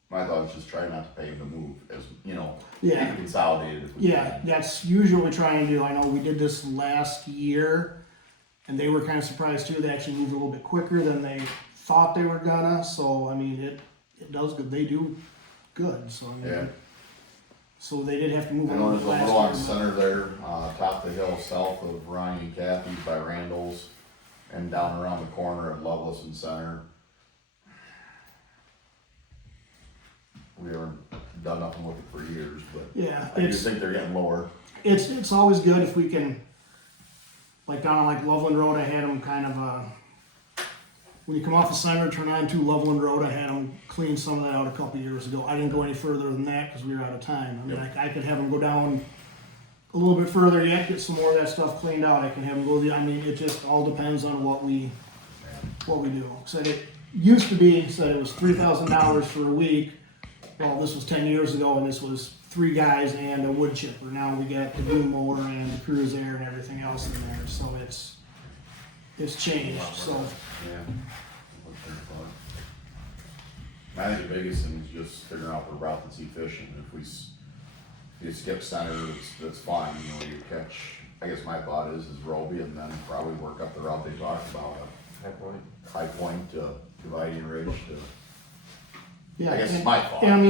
my thought was just try not to pay them to move, as, you know, Yeah. keep it consolidated if we Yeah, can. that's usually what we try and do. I know we did this last year, and they were kind of surprised too. They actually moved a little bit quicker than they thought they were gonna. So I mean, it does good. They do good. So I mean, Yeah. so they did have to move I a know little there's bit a little on last year. center there, top of the hill south of Ryan and Kathy's by Randall's, and down around the corner at Loveless and Center. We haven't done nothing with it for years, but Yeah, I do it's think they're getting lower. it's always good if we can, like down on like Loveland Road. I had them kind of when you come off the center, turn on to Loveland Road. I had them clean some of that out a couple years ago. I didn't go any further than that because we were out of time. I mean, I could have them go down a little bit further yet, get some more of that stuff cleaned out. I can have them go. I mean, it just all depends on what we do. So it used to be said it was $3,000 for a week. Well, this was 10 years ago, and this was 3 guys and a wood chipper. Now we got the boom mower and the cruiser and everything else in there. So it's changed. So Yeah. I think the biggest thing is just figuring out the route that's efficient. If you skip center, that's fine, you know, you catch, I guess my thought is Roby and then probably work up the route they talked about, High Point to Dividing Ridge to, yeah, I guess it's and- my thought. And I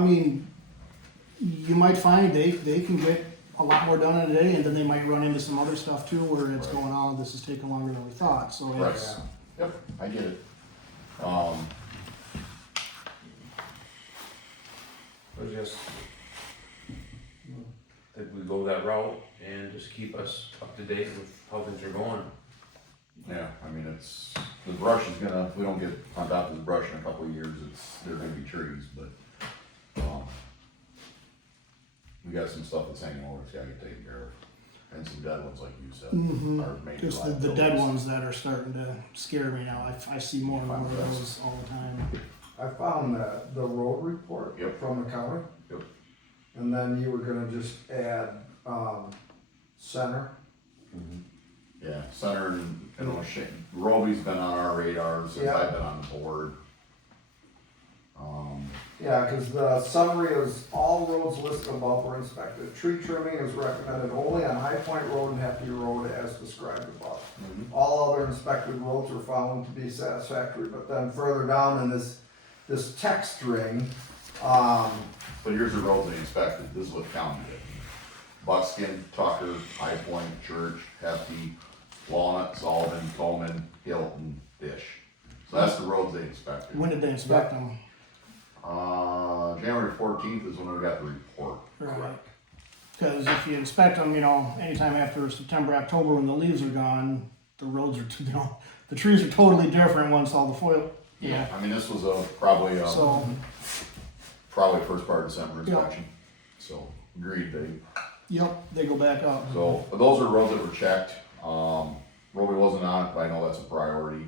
mean, you might find they can get a lot more done in a day, and then they might run into some other stuff too, where it's going on, this is taking longer than we thought, so Right. it's, Yep, I get it. But just, think we go that route and just keep us up to date with how things are going. Yeah, I mean, the brush is gonna, if we don't get on top of this brush in a couple of years, they're gonna be trees, but, we got some stuff that's hanging over, it's gotta get taken care of, and some dead ones, like you said, are major just the dead liabilities. ones that are starting to scare me now. I see more and more of those all the time. I found the road report Yep. from the county. Yep. And then you were gonna just add, center. Yeah, Center and Shane, Roby's been on our radar since Yeah. I've been on the board. Yeah, cause the summary is all roads listed above were inspected. Tree trimming is recommended only on High Point Road and Hefty Road as described above. All other inspected roads were found to be satisfactory, but then further down in this text string, But here's the roads they inspected, this is what county did. Buckskin, Tucker, High Point, Church, Hefty, Walnut, Sullivan, Coleman, Hilton, Dish. So that's the roads they inspected. When did they inspect them? January 14th is when we got the report. Right. Because if you inspect them, anytime after September, October, when the leaves are gone, the roads are, the trees are totally different once all the foil. Yeah, I mean, this was probably So, first part of December Yeah. inspection. So, agreed, yep, they go back up. So, but those are roads that were checked. Roby wasn't on it, but I know that's a priority.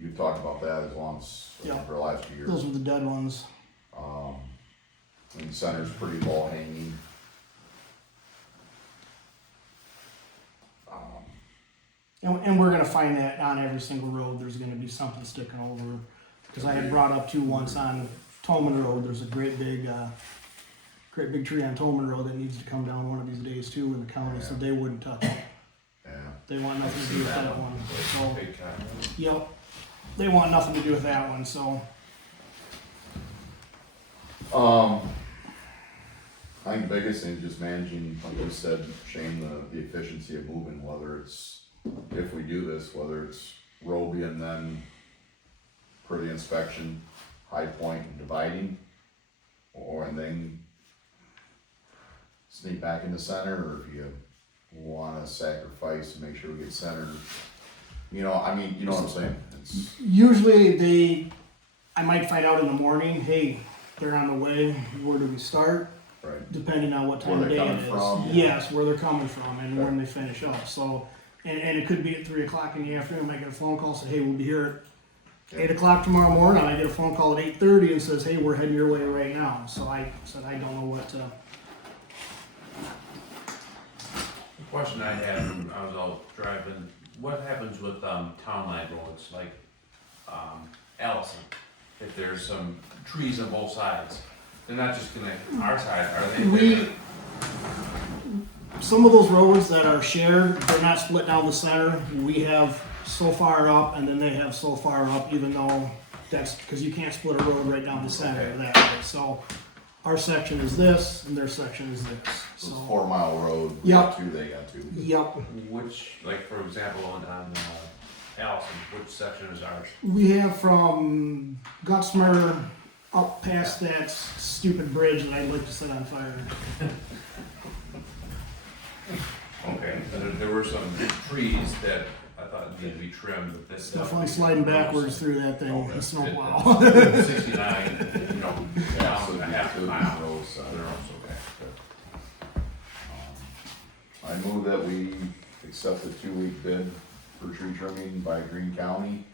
You talked about that as long as, Yeah. for the last few years. Those are the dead ones. And Center's pretty low hanging. And we're gonna find that on every single road, there's gonna be something sticking over. Cause I had brought up too once on Tolman Road, there's a great big tree on Tolman Road that needs to come down one of these days too, and the county said they wouldn't touch it. Yeah. They want nothing to do with that one, so, Big time. yep, they want nothing to do with that one, so. I think the biggest thing is just managing, like you said, Shane, the efficiency of moving, whether it's, if we do this, whether it's Roby and then for the inspection, High Point and dividing, and then sneak back into center, or if you wanna sacrifice and make sure we get center, you know, I mean, you know what I'm saying? It's, Usually I might find out in the morning, hey, they're on the way, where do we start? right, Depending on what time Where of day they're it coming is. from. Yes, where they're coming from and when they finish up, so, and it could be at 3 o'clock in the afternoon, I might get a phone call, say, hey, we'll be here at 8 o'clock tomorrow morning, I get a phone call at 8:30 and says, hey, we're heading your way right now, so I said, I don't know what to. The question I had when I was out driving, what happens with, town line roads, like, Allison? If there's some trees on both sides, they're not just gonna, our side, are they? We, some of those roads that are shared, they're not split down the center. We have so far up and then they have so far up, even though that's, because you can't split a road right down the center that way. So our section is this and their section is this, so it's so. 4 Mile Road, we got 2, they got 2. Yep, Which, like, for example, on, Allison, which section is ours? we have from Gutsmer up past that stupid bridge that I'd like to set on fire. Okay, there were some trees that I thought needed to be trimmed, but this. Definitely sliding backwards through that thing, Oh, the that's snowplow. it. 69, you know, Yeah, so down a half it'd be mile. road side. They're also okay. I move that we accept the 2-week bid for tree trimming by Green County.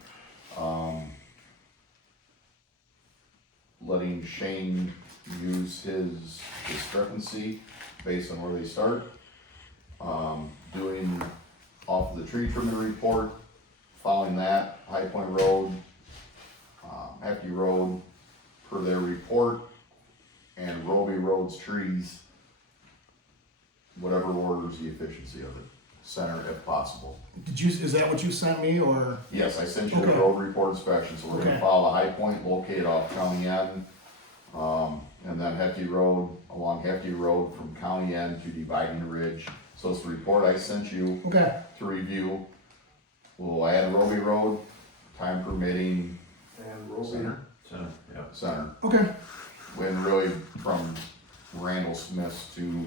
Letting Shane use his discrepancy based on where they start. Doing off of the tree trimming report, following that, High Point Road, Hefty Road, per their report, and Roby Road's trees, whatever orders the efficiency of it, center if possible. Did you, is that what you sent me or? Yes, I sent you the Okay. road report inspection, so we're gonna Okay. follow High Point, locate off County End, and then Hefty Road, along Hefty Road from County End to Dividing Ridge. So it's the report I sent you Okay, to review. We'll add Roby Road, time permitting, And Roby. center, So, yeah. center. okay, When really from Randall Smith's to,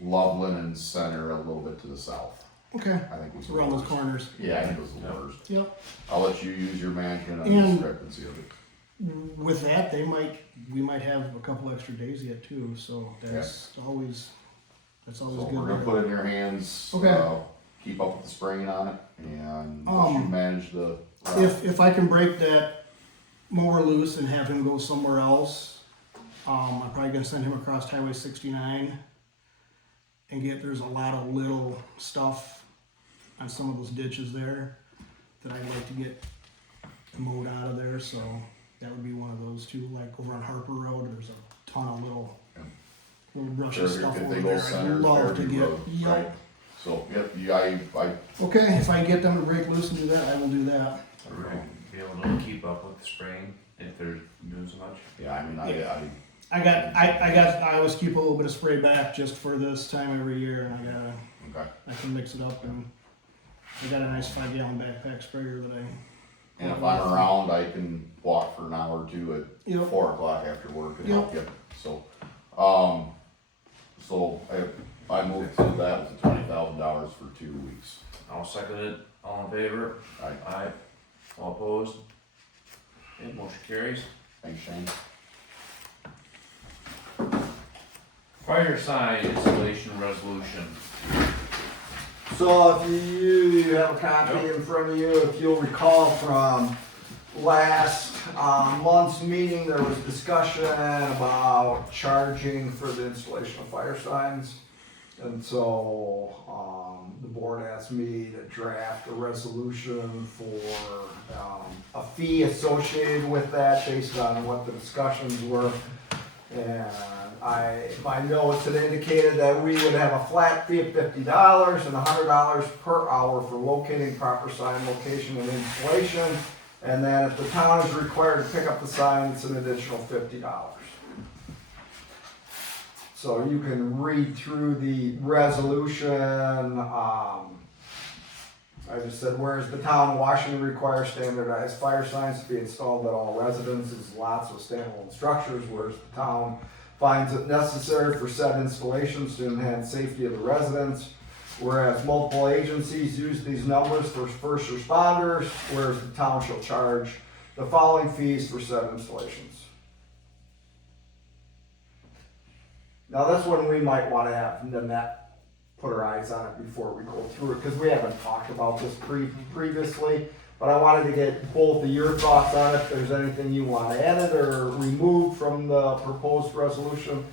Loveland and center a little bit to the south, okay. I think was the Around those worst. corners. Yeah, I think it was the worst. Yep. I'll let you use your management on the And- discrepancy of it. With that, we might have a couple extra days yet too, so that's always So good. we're gonna put it in your hands. Okay. Keep up with the spraying on it and let you manage the. If I can break that mower loose and have him go somewhere else, I'm probably gonna send him across Highway 69 and there's a lot of little stuff on some of those ditches there that I'd like to get mowed out of there, so that would be one of those too, like over on Harper Road, there's a ton of little brushy Sure, stuff if over they there, go I'd center, love to Fairview get, Road, yep. right? So, yep, yeah, I, Okay, if I can get them to break loose and do that, I will do that. Are we gonna be able to keep up with the spraying if they're doing so much? yeah, I mean, I always keep a little bit of spray back just for this time every year, and okay. I can mix it up, and I got a nice 5-gallon backpack sprayer that I. And if I'm around, I can walk for an hour or two at Yep. 4 o'clock after work and Yep. help you. So, I moved to that with the $20,000 for 2 weeks. I'll second it, all in favor? Aye. All opposed? Okay, motion carries. Thanks, Shane. Fire sign installation resolution. So if you have a copy in front of you, if you'll recall from last month's meeting, there was discussion about charging for the installation of fire signs. And so, the board asked me to draft a resolution for, a fee associated with that based on what the discussions were. And my notes had indicated that we would have a flat fee of $50 and $100 per hour for locating proper sign location and installation. And then if the town is required to pick up the sign, it's an additional $50. So you can read through the resolution. I just said, whereas the town of Washington requires standardized fire signs to be installed at all residences, lots with standalone structures, whereas the town finds it necessary for said installations to enhance safety of the residents, whereas multiple agencies use these numbers for first responders, whereas the town shall charge the following fees for said installations. Now that's when we might want to have Nanette put her eyes on it before we go through it, because we haven't talked about this previously, but I wanted to get both of your thoughts on it, if there's anything you want added or removed from the proposed resolution.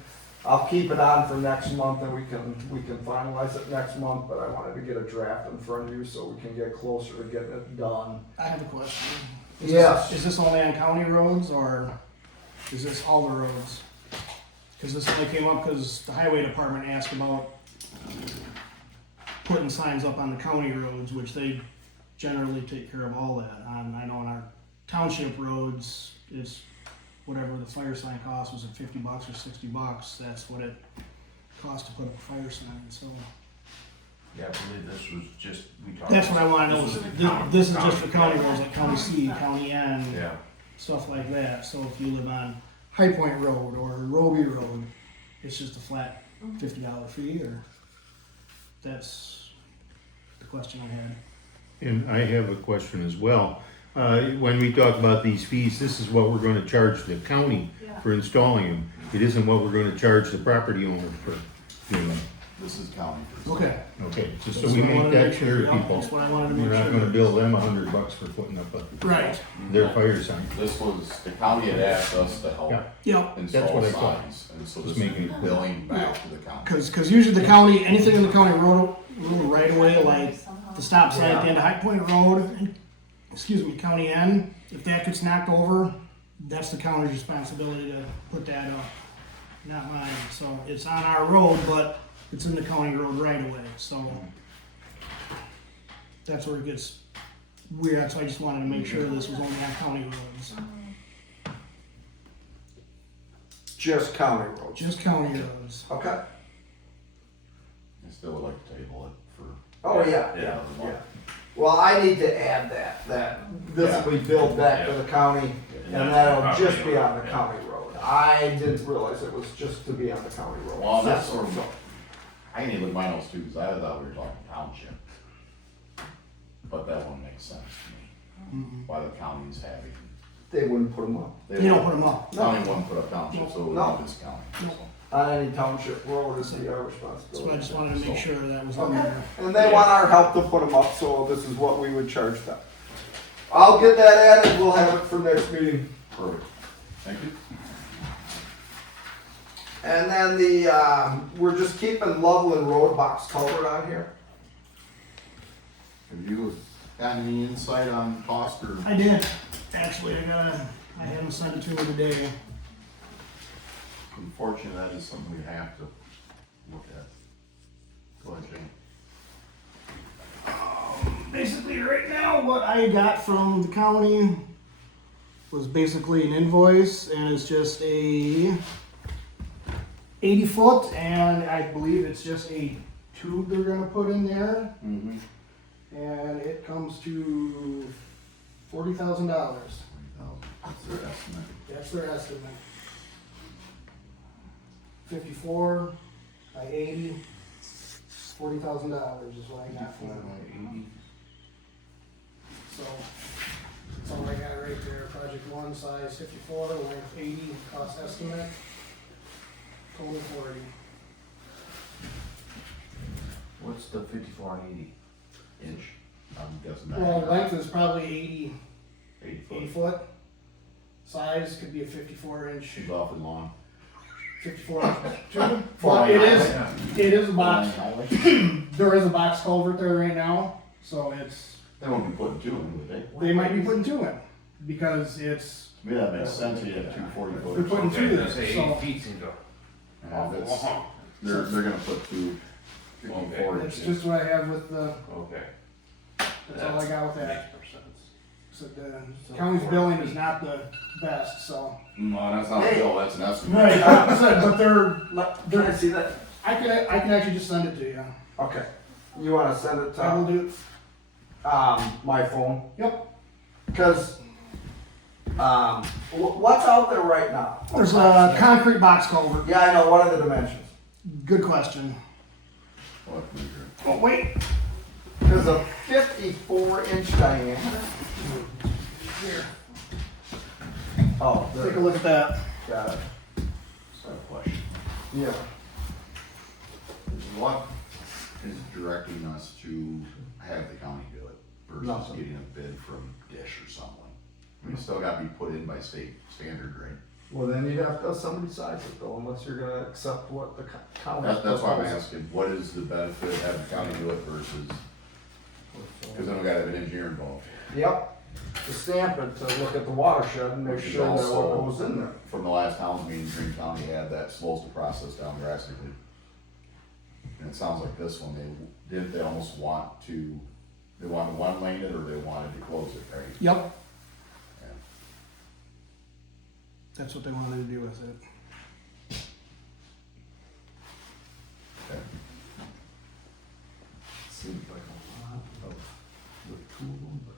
I'll keep it on for next month and we can finalize it next month, but I wanted to get a draft in front of you so we can get closer to getting it done. I have a question. Yes. Is this only on county roads or is this all the roads? Cause this only came up because the highway department asked about putting signs up on the county roads, which they generally take care of all that. I know on our township roads, it's whatever the fire sign cost, was it $50 or $60? That's what it cost to put up a fire sign, so. Yeah, I believe this was just, we talked. That's what I wanna know, This is was the county- this is just for county county roads, like county C, county N, Yeah, stuff like that. So if you live on High Point Road or Roby Road, it's just a flat $50 fee, or that's the question I had. And I have a question as well. When we talk about these fees, this is what we're gonna charge the county Yeah. for installing them. It isn't what we're gonna charge the property owner for doing them. This is county. Okay. Okay, just so That's we what I wanted make to that make sure. clear to Yeah, people. that's what I wanted to We're make not sure. gonna bill them $100 for putting up Right. their fire sign. This was, the county had asked us to help Yeah. Yep. install what I thought. signs, and so Just this making is it clear. billing back to the county. Cause usually the county, anything in the county road right away, like the stop sign at the end of High Point Road, and, excuse me, County N, if that gets knocked over, that's the county's responsibility to put that up, not mine. So it's on our road, but it's in the county road right away, so that's where it gets weird. So I just wanted to make sure this was only on county roads, Just county roads. just county roads. Okay. I still would like to table it for. Oh, yeah, Yeah. yeah, yeah. Well, I need to add that this will be billed back to the county, and that'll just be on the county road. I didn't realize it was just to be on the county road. Well, that's sort of, I need to look at my notes too, because I thought we were talking township. But that one makes sense to me, why the county's having. They wouldn't put them up. They don't put them up. County wouldn't put up township, so it would No. be this county. No. so. On any township road is the So I responsibility. just wanted to make sure that was on Okay, there. and they want our help to put them up, so this is what we would charge them. I'll get that added, we'll have it for next meeting. Perfect, thank you. And then we're just keeping Loveland Road box culvert on here. Have you got any insight on cost or? I did, actually, I had them send it to me today. Unfortunately, that is something we have to look at. Go ahead, Jane. Basically, right now, what I got from the county was basically an invoice, and it's just a 80 foot, and I believe it's just a tube they're gonna put in there, Mm-hmm. and it comes to $40,000. That's their estimate. That's their estimate. 54 by 80, $40,000 is what I got for them. So, that's all I got right there. Project 1, size 54, length 80, cost estimate, total 40. what's the 54 and 80 inch? I'm guessing that. Well, length is probably 80, 80 80 foot. foot. Size could be a 54 inch, She's awfully long. 54 inch tube. But it is a box. There is a box culvert there right now, so it's, They won't be putting two in, would they? they might be putting two in, because it's, To me, that makes sense, you have two 40 they're foot. putting two there, Say so 80 feet seems to. They're gonna put two 54 that's inches. just what I have with the, Okay. that's all I got with that. Makes more sense. So the county's billing is not the best, so. No, that's not a bill, that's an estimate. Right, like I said, but Can I see that? I can actually just send it to you. Okay. You wanna send it I will to, do, My phone. Yep. Cause, what's out there right now? There's a concrete box culvert. Yeah, I know, what are the dimensions? Good question. Well, if we- Oh, wait. There's a 54-inch diameter. Here. Oh, Take a there, look at that. got it, Just have a question. yeah. What is directing us to have the county do it versus Nothing. getting a bid from Dish or someone? I mean, it's still gotta be put in by state standard, right? Well, then you'd have to have somebody size it though, unless you're gonna accept what the county. That's why I'm proposes. asking, what is the benefit of having the county do it versus, cause then we gotta have an engineer involved. Yep, to stamp it, to look at the watershed and make Which is sure that also- what goes in there. From the last town's meeting, Green County had that slows the process down drastically. And it sounds like this one, they almost want to, they want to one lane it or they wanted to close it, right? Yep. Yeah. That's what they wanted to do with it. Okay. Seems like a lot of the two of them, but.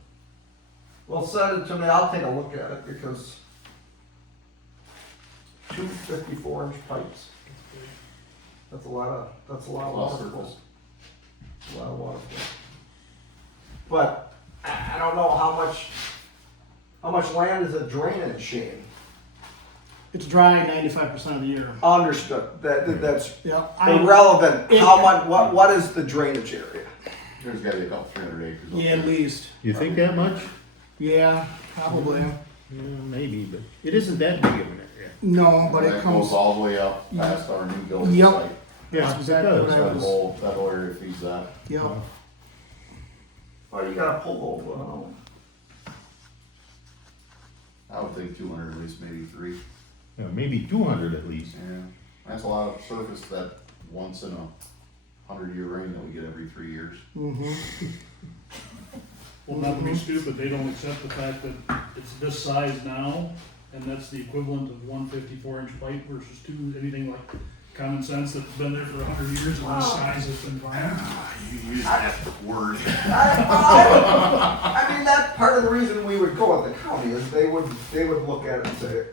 Well, send it to me, I'll take a look at it because 2 54-inch pipes. That's a lot of water flow. Surface. A lot of water flow. But I don't know how much land is a drainage, Shane? It's dry 95% of the year. Understood, that's Yeah. irrelevant, how much, what is the drainage area? There's gotta be a couple 300 acres. up Yeah, at there. least. You think that much? Yeah, probably. Yeah, maybe, but it isn't that big of an area. No, but That it comes. goes all the way up past our new building Yep. site. Yeah, That's it exactly does. what I That was. whole area feeds that. Yep. Well, you gotta pull over, I would think 200 at least, maybe 3. Yeah, maybe 200 at least. Yeah, that's a lot of surface that once in a 100-year rain that we get every 3 years. Mm-hmm. Well, not to be stupid, they don't accept the fact that it's this size now, and that's the equivalent of 154-inch pipe versus anything like common sense that's been there for 100 years and this size has been fine. You use that word. I mean, that's part of the reason we would go with the county, is they would look at it and say,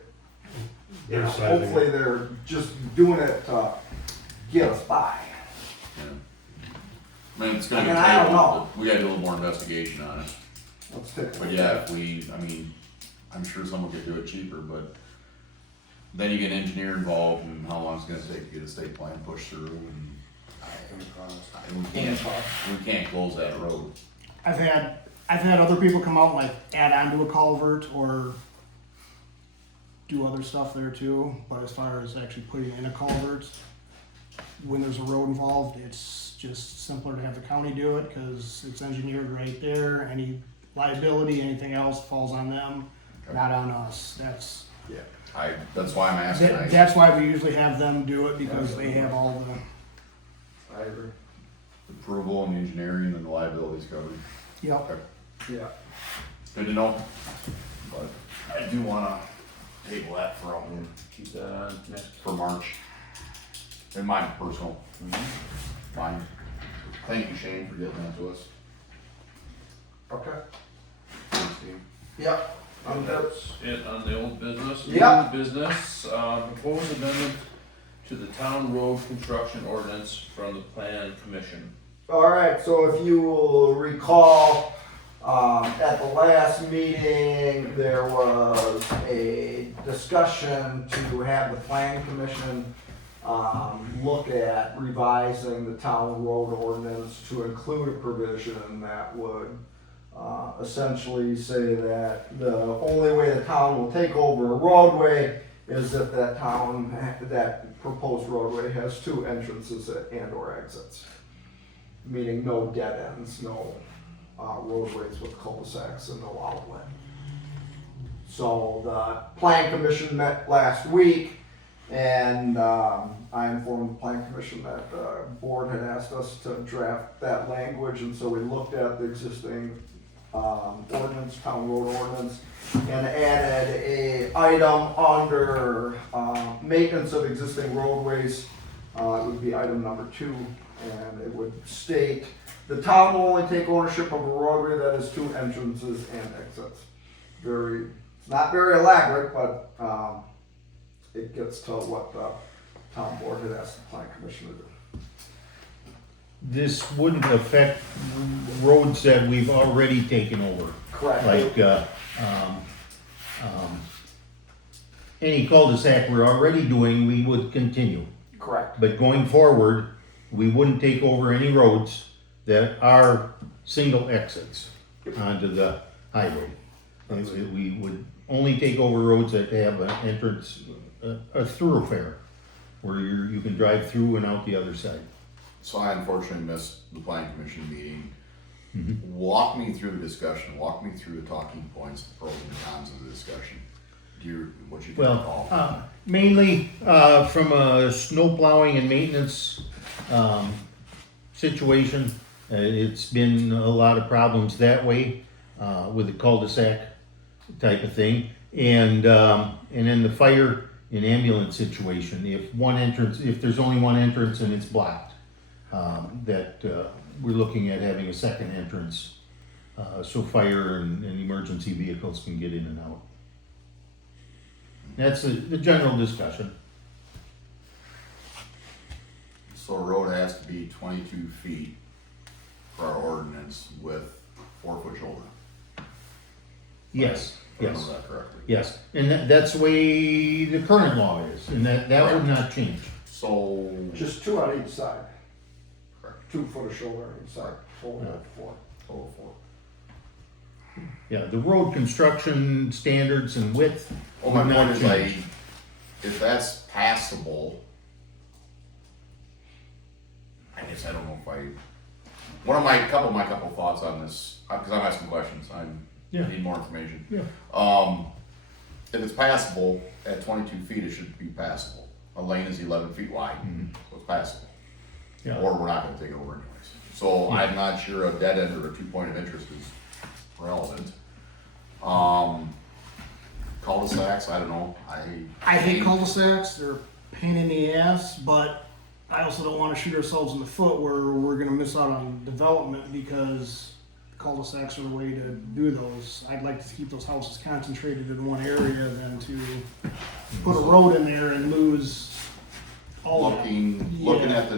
you know, They're sizing it. hopefully they're just doing it to get us by. I mean, it's gonna I get mean, I don't tight, know. but we gotta do a little more investigation on it. Let's take a But look yeah, at if we, I mean, I'm sure someone could do it cheaper, but then you get an engineer involved and how long it's gonna take to get a state plan pushed through and we can't close that road. I've had other people come out and like add onto a culvert or do other stuff there too. But as far as actually putting in a culvert, when there's a road involved, it's just simpler to have the county do it because it's engineered right there. Any liability, anything else falls on them, Okay. not on us. That's That's why I'm asking. that's why we usually have them do it because they have all the. I agree. Approval and engineering and the liabilities covered. Yep. Yeah. Good to know. But I do wanna table that Keep that on next. for March. In my personal mind. Thank you, Shane, for getting that to us. Okay. Thanks, Steve. Yep. That's it on the old business. Yeah. New business, proposed amendment to the town road construction ordinance from the plan commission. All right, so if you will recall, at the last meeting, there was a discussion to have the planning commission look at revising the town road ordinance to include a provision that would essentially say that the only way the town will take over a roadway is if that proposed roadway has 2 entrances and or exits. Meaning no dead ends, no roadways with cul-de-sacs and no outlet. So the plan commission met last week and I informed the plan commission that the board had asked us to draft that language, and so we looked at the existing ordinance, town road ordinance, and added a item under maintenance of existing roadways. It would be item number 2, and it would state the town will only take ownership of a roadway that has 2 entrances and exits. It's not very elaborate, but, it gets to what the town board had asked the plan commission to do. This wouldn't affect roads that we've already taken over, Correct. like, any cul-de-sac we're already doing, we would continue. Correct. But going forward, we wouldn't take over any roads that are single exits onto the highway. We would only take over roads that have an entrance, a thoroughfare, where you can drive through and out the other side. So I unfortunately missed the planning commission meeting. Mhm. Walk me through the discussion, walk me through the talking points, the pros and cons of the discussion. What you can recall. Well, mainly, from a snow plowing and maintenance, situation, it's been a lot of problems that way, with the cul-de-sac type of thing. And then the fire and ambulance situation, if there's only one entrance and it's blocked, we're looking at having a second entrance, so fire and emergency vehicles can get in and out. That's the general discussion. So a road has to be 22 feet for our ordinance with 4-foot shoulder. Yes, If I yes, remember that correctly. yes. And that's the way the current law is, and that would not change. So, Just 2 on each side. Correct. 2 foot of shoulder on each side, total of 4. total 4. Yeah, the road construction standards and width Well, my would point not is change. if that's passable, I guess I don't know if couple of my thoughts on this, because I'm asking questions, I Yeah. need more information. Yeah. If it's passable, at 22 feet, it should be passable. A lane is 11 feet wide, so it's passable. Yeah. Or we're not gonna take it over anyways. So I'm not sure a dead end or a 2 point of interest is relevant. Cul-de-sacs, I don't know, I hate cul-de-sacs, they're a pain in the ass, but I also don't wanna shoot ourselves in the foot where we're gonna miss out on development because cul-de-sacs are the way to do those. I'd like to keep those houses concentrated in one area than to put a road in there and lose all that. looking at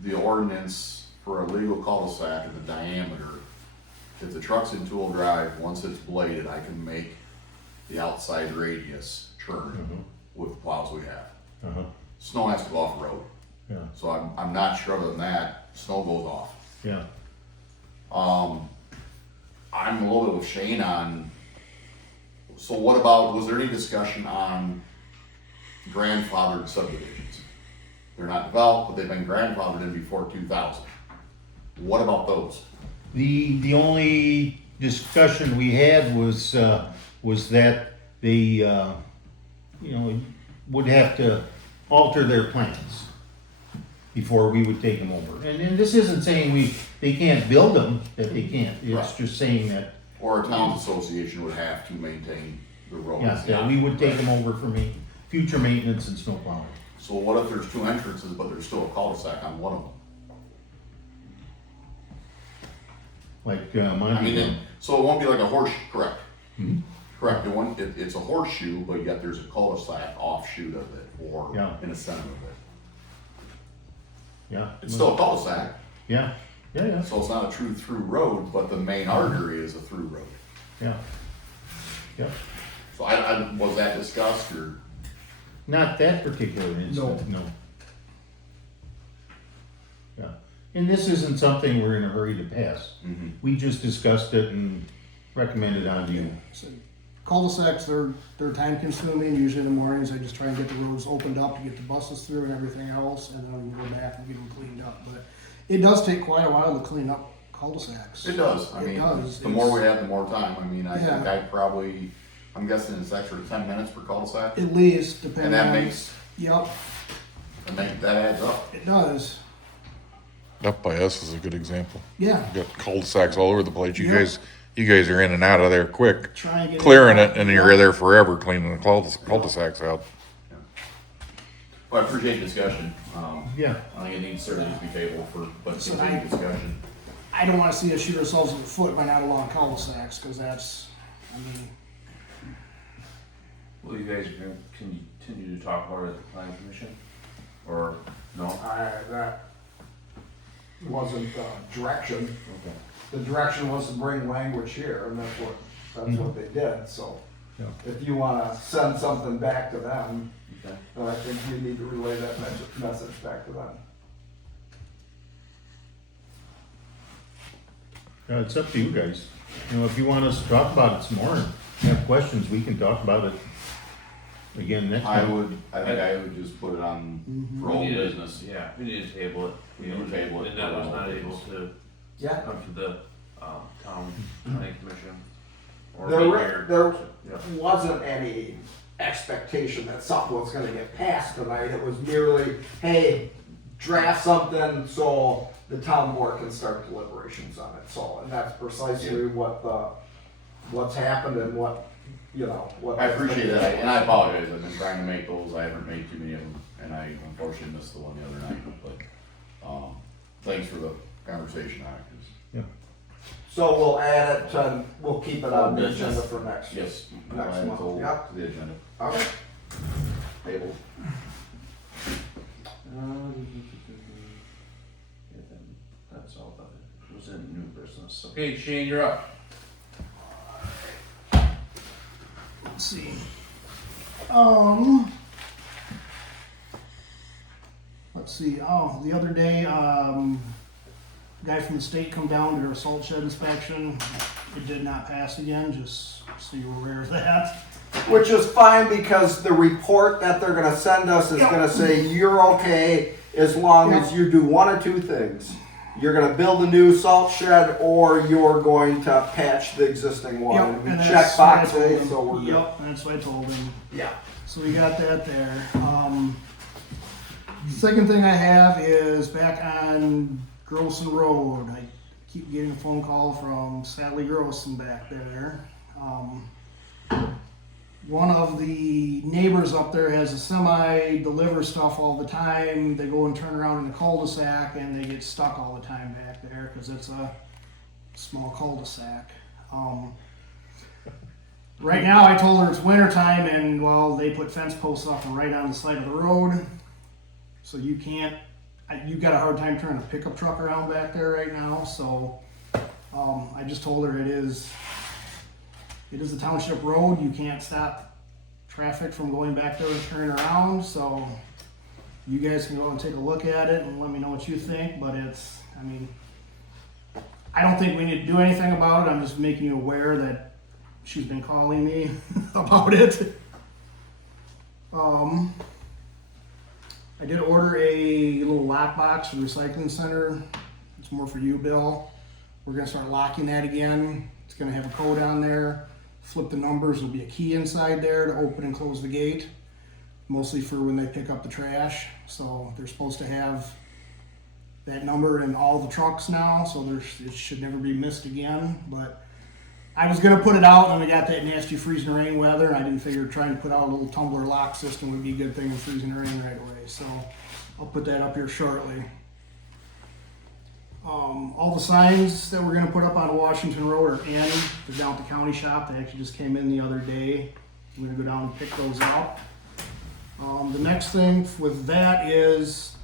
the ordinance for a legal cul-de-sac and the diameter, if the truck's in two-wheel drive, once it's bladed, I can make the outside radius turn with the plows we have. Uh-huh. Snow has to go off the road, Yeah, so I'm not sure other than that, snow goes off. yeah. I'm a little bit with Shane on, so what about, was there any discussion on grandfathered subdivisions? They're not developed, but they've been grandfathered in before 2000. What about those? The only discussion we had was that they, would have to alter their plans before we would take them over. And this isn't saying they can't build them, that they can't, it's Right. just saying that, Or a towns association would have to maintain the roads. yeah, we would take them over for future maintenance and snow plowing. So what if there's 2 entrances, but there's still a cul-de-sac on one of them? Like, I Monty. mean, so it won't be like a horseshoe, correct? Mhm. Correct, it's a horseshoe, but yet there's a cul-de-sac offshoot of it, or Yeah. in the center of it. Yeah. It's still a cul-de-sac, Yeah, yeah, so it's not a true through road, but the main artery is a through road. yeah. Yeah. So was that discussed, or? Not that particular instance, no. Yeah, and this isn't something we're in a hurry to pass. We just discussed it and recommended on to you. So, cul-de-sacs, they're time consuming, usually in the mornings, I just try and get the roads opened up to get the buses through and everything else, and then we go back and get them cleaned up, but it does take quite a while to clean up cul-de-sacs. It does, It does. the more we have, the more time, I mean, I think Yeah. I'm guessing it's extra 10 minutes per cul-de-sac, At least, and depending on. that Yep, that adds up. it does, Up by us is a good example. yeah, You got cul-de-sacs all over the place. You Yeah. guys are in and out of there quick, try and get. clearing it, and you're there forever cleaning the cul-de-sacs out. Well, I appreciate the discussion, Yeah. I think it needs certainly to be tabled but So continued I- discussion. I don't wanna see us shoot ourselves in the foot by not allowing cul-de-sacs, cause that's, I mean, Well, you guys are gonna continue to talk about it at the planning commission? Or, no? That wasn't the direction. Okay. The direction was to bring language here, and that's what they did, so. Yeah. If you wanna send something back to them, Okay. then I think you need to relay that message back to them. It's up to you guys. You know, if you want us to talk about it some more, and have questions, we can talk about it again next I time. think I would just put it on for We old need to- business. Yeah, we need to table it. We need to table it. And that was not able to Yeah. come to the, town planning commission. Or There be were- here. there- Yeah. Wasn't any expectation that something was gonna get passed tonight, it was merely, hey, draft something so the town board can start deliberations on it, so, and that's precisely what's happened and what, you know, what. I appreciate that, and I apologize, I've been trying to make those, I haven't made too many of them, and I unfortunately missed the one the other night, but, thanks for the conversation on it, 'cause So we'll add it to, we'll keep it on the Business. agenda for next. yes, Next I'll add it month, to yep. the agenda, Okay. table. Yeah, then that's all about it. It was in new business. Okay, Shane, you're up. let's see. Let's see, oh, the other day, guy from the state come down to our salt shed inspection. It did not pass again, just so you're aware of that. Which is fine, because the report that they're gonna send us is gonna say you're okay as long as you do one of two things. You're gonna build a new salt shed, or you're going to patch the existing one. Yep, And we and check that's what I told boxes, him. so we're good. Yep, that's what I told him. Yeah. So we got that there. Second thing I have is back on Grossen Road. I keep getting a phone call from Sally Grossen back there. One of the neighbors up there has a semi deliver stuff all the time. They go and turn around in the cul-de-sac and they get stuck all the time back there because it's a small cul-de-sac. Right now I told her it's winter time, and well, they put fence posts up right on the side of the road. So you can't, you've got a hard time turning a pickup truck around back there right now. So I just told her it is a township road. You can't stop traffic from going back there and turning around. So you guys can go and take a look at it and let me know what you think. But it's, I mean, I don't think we need to do anything about it. I'm just making you aware that she's been calling me about it. I did order a little lock box for the recycling center. It's more for you, Bill. We're gonna start locking that again. It's gonna have a code on there. Flip the numbers, there'll be a key inside there to open and close the gate. Mostly for when they pick up the trash. So they're supposed to have that number in all the trucks now, so it should never be missed again. But I was gonna put it out, and we got that nasty freezing rain weather, and I didn't figure trying to put out a little tumbler lock system would be a good thing with freezing rain right away. So I'll put that up here shortly. All the signs that we're gonna put up on Washington Road are in. They're down at the county shop. They actually just came in the other day. I'm gonna go down and pick those up. The next thing with that is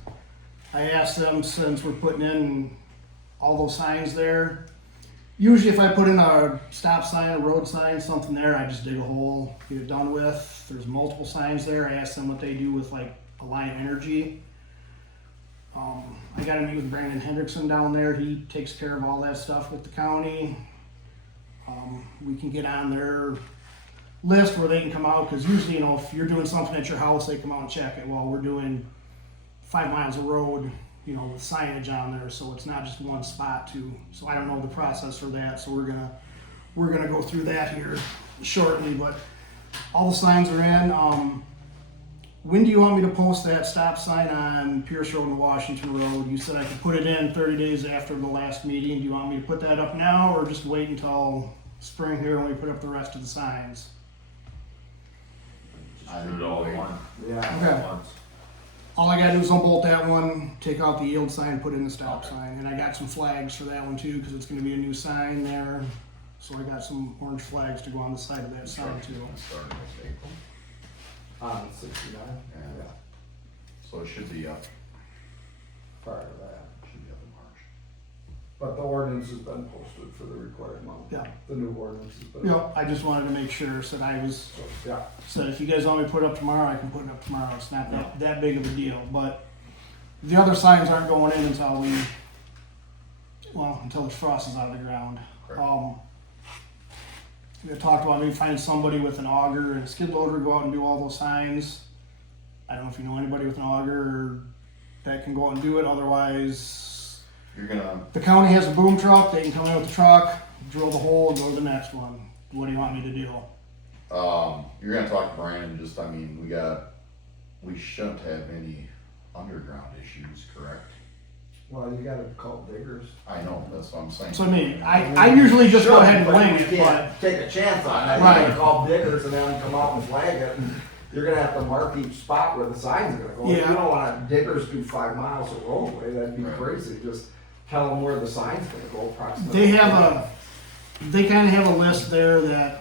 I asked them, since we're putting in all those signs there, usually if I put in a stop sign, a road sign, something there, I just dig a hole, get it done with. There's multiple signs there. I asked them what they do with like Alliant Energy. I got to meet with Brandon Hendrickson down there. He takes care of all that stuff with the county. We can get on their list where they can come out, because usually, you know, if you're doing something at your house, they come out and check it. Well, we're doing 5 miles of road, you know, with signage on there, so it's not just one spot too. So I don't know the process for that, so we're gonna go through that here shortly. But all the signs are in. When do you want me to post that stop sign on Pierce Road and Washington Road? You said I could put it in 30 days after the last meeting. Do you want me to put that up now, or just wait until spring here when we put up the rest of the signs? Just do it all at once. Yeah. Okay. At once. All I gotta do is unbolt that one, take out the yield sign, put in the stop sign, and I got some flags for that one too, because it's gonna be a new sign there. So I got some orange flags to go on the side of that sign too. Starting with April. On 69, Yeah. So it should be up, prior to that. should be up in March. But the ordinance has been posted for the required month. Yeah. The new ordinance has been. Yep, I just wanted to make sure, said I was, So, yeah, said if you guys want me to put it up tomorrow, I can put it up tomorrow, it's not that big of a deal, but the other signs aren't going in until until the frost is out of the ground. Correct. We talked about maybe finding somebody with an auger and a skid loader to go out and do all those signs. I don't know if you know anybody with an auger that can go out and do it, otherwise You're gonna, the county has a boom truck, they can come in with the truck, drill the hole, and go to the next one. What do you want me to do? you're gonna talk to Brandon, just, I mean, we shouldn't have any underground issues, correct? well, you gotta call diggers. I know, that's what I'm saying. So I mean, I usually just go ahead and Sure, wing but it, you but can't take a chance on that. Right. You gotta call diggers and have them come out and flag it. And you're gonna have to mark each spot where the sign's gonna go. If Yeah. you don't want diggers do 5 miles of roadway, that'd be Right. crazy. Just tell them where the sign's gonna go approximately. they kind of have a list there that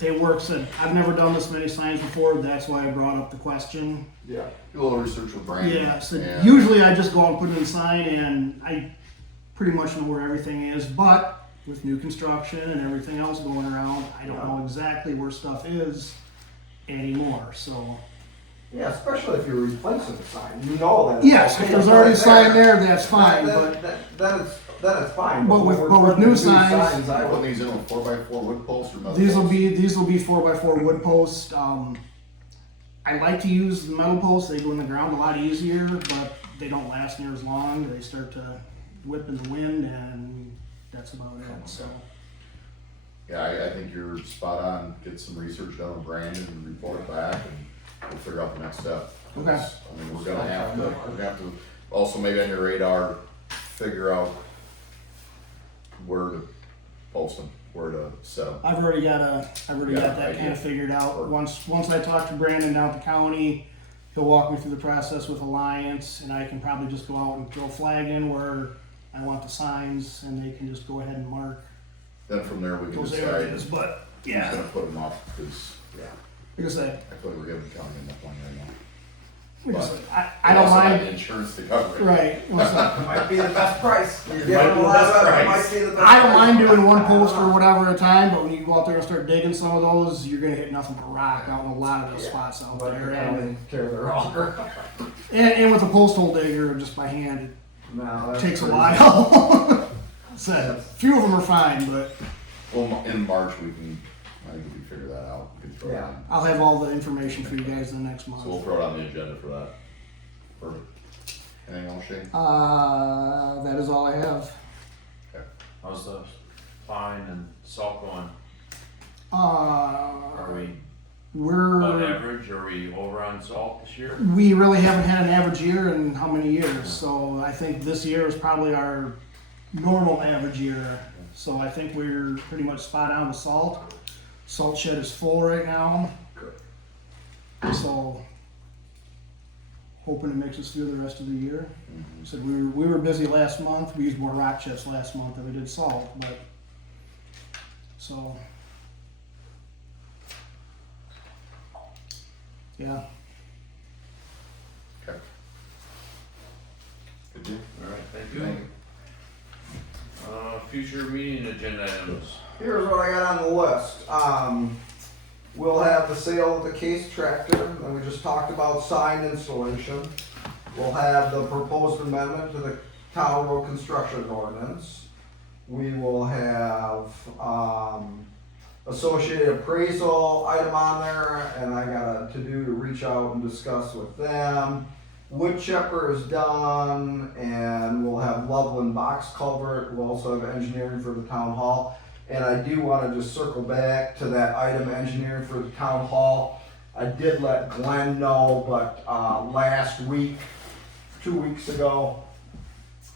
they work, said, I've never done this many signs before, that's why I brought up the question. Yeah. Do a little research with Brandon. Yeah, so and- usually I just go out and put in a sign and I pretty much know where everything is, but with new construction and everything else going around, I don't know exactly where stuff is anymore, so. Yeah, especially if you're replacing a sign, you know that. Yes, if there's already a sign there, that's fine, but, Then it's fine. But with- when but we're with putting new in signs- I Put would, these in with 4x4 wood posts or metal these will posts? be 4x4 wood posts. I like to use the metal posts, they go in the ground a lot easier, but they don't last near as long, they start to whip in the wind and that's about it, so. Yeah, I think you're spot on. Get some research done with Brandon and report it back, and we'll figure out the next step. Okay. I mean, we're gonna have to also maybe on your radar, figure out where to post them, where to set them. I've already got that idea. kind of figured out. Once I talk to Brandon down at the county, he'll walk me through the process with Alliance, and I can probably just go out and throw a flag in where I want the signs, and they can just go ahead and mark Then from there, we can those decide areas. But who's yeah, gonna put them up, because like I said, I feel like we're giving the county enough money right now. like I But said, I We don't also have mind. the insurance to cover it. Right. Listen, might be the best price. You're Might giving be a the lot best of it, price. might be the best I don't price. mind doing one post or whatever at a time, but when you go out there and start digging some of those, you're gonna hit nothing but rock out in a lot of those spots out Let there. the And, county carry their auger. and with a post hole digger, just by hand, No, it that's takes a crazy. while. So, a few of them are fine, but Well, in March, I think we can figure that out. We can throw it Yeah. on. I'll have all the information for you guys in the next So we'll month. throw it on the agenda for that. Perfect. Anything else, Shane? That is all I have. How's the plowing and salt going? Are we above We're, average? Are we over on salt this year? we really haven't had an average year in how many years, so I think this year is probably our normal average year. So I think we're pretty much spot on with salt. Salt shed is full right now. So hoping it makes us through the rest of the year. Said we were busy last month. We used more rock chips last month than we did salt, but so yeah. Okay. Good deal. Alright, thank you. Future meeting agenda items. Here's what I got on the list. We'll have the sale of the case tractor, and we just talked about sign installation. We'll have the proposed amendment to the town road construction ordinance. We will have, associated appraisal item on there, and I got a to-do to reach out and discuss with them. Wood chipper is done, and we'll have Loveland box culvert. We'll also have engineering for the town hall. And I do wanna just circle back to that item, engineering for the town hall. I did let Glenn know, but, last week, 2 weeks ago,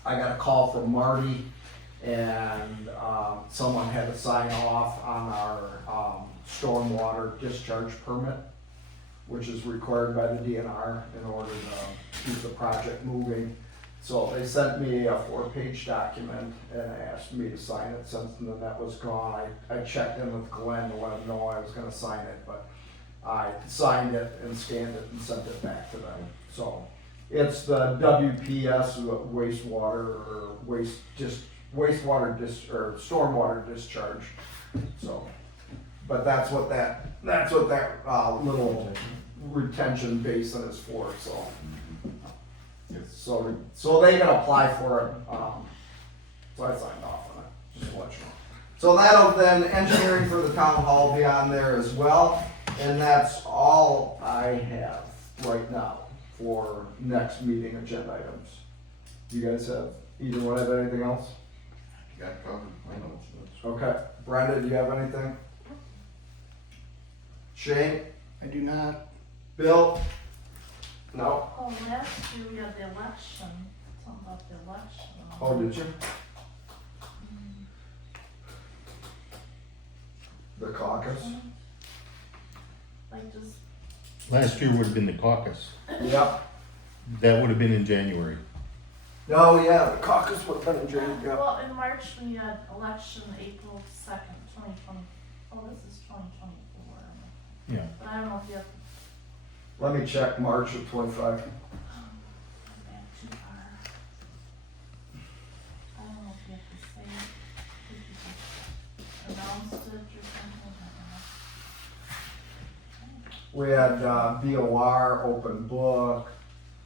I got a call from Marty, and, someone had to sign off on our, stormwater discharge permit. which is required by the DNR in order to keep the project moving. So they sent me a 4-page document and asked me to sign it. Since then that was gone, I checked in with Glenn to let him know I was gonna sign it, but I signed it and scanned it and sent it back to them. So it's the WPS wastewater or or stormwater discharge. So, but that's what that little retention basin is for, so. So they can apply for it, so I signed off on it, just to let you know. So that'll then, engineering for the town hall will be on there as well, and that's all I have right now for next meeting agenda items. You guys either one have anything else? Got it covered, I know. Okay, Brenda, do you have anything? Shane? I do not. Bill? No? Oh, last year we had the election, something about the election. Oh, did you? The caucus? Like just, Last year would have been the caucus. Yep. That would have been in January. Oh, yeah, the caucus would have been in June, yeah. well, in March we had election April 2nd, 2020. Oh, this is 2024. Yeah. But I don't know if you have Let me check March of 25. back too far. I don't know if you have to say it. If you just announced it or something. I don't know. We had BOR, open book,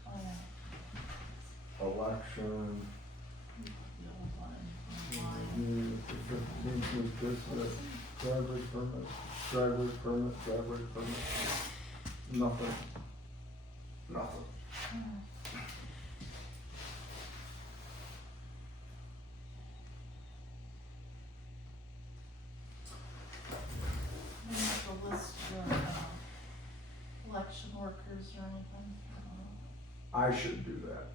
Oh, yeah. election. The old one. Driver's permit. Nothing. You have to list your election workers or anything. I don't know. I should do that.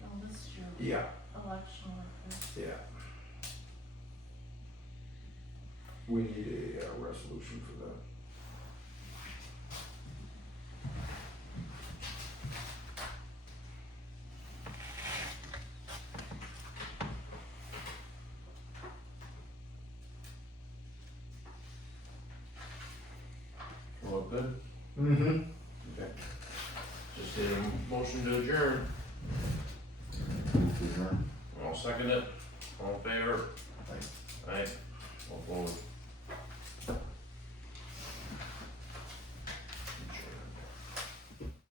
You can list your Yeah. election workers. Yeah. We need a resolution for that. All good? Mm-hmm. Okay. Just need a motion to adjourn. I'll second it. All in favor? Aye. All opposed?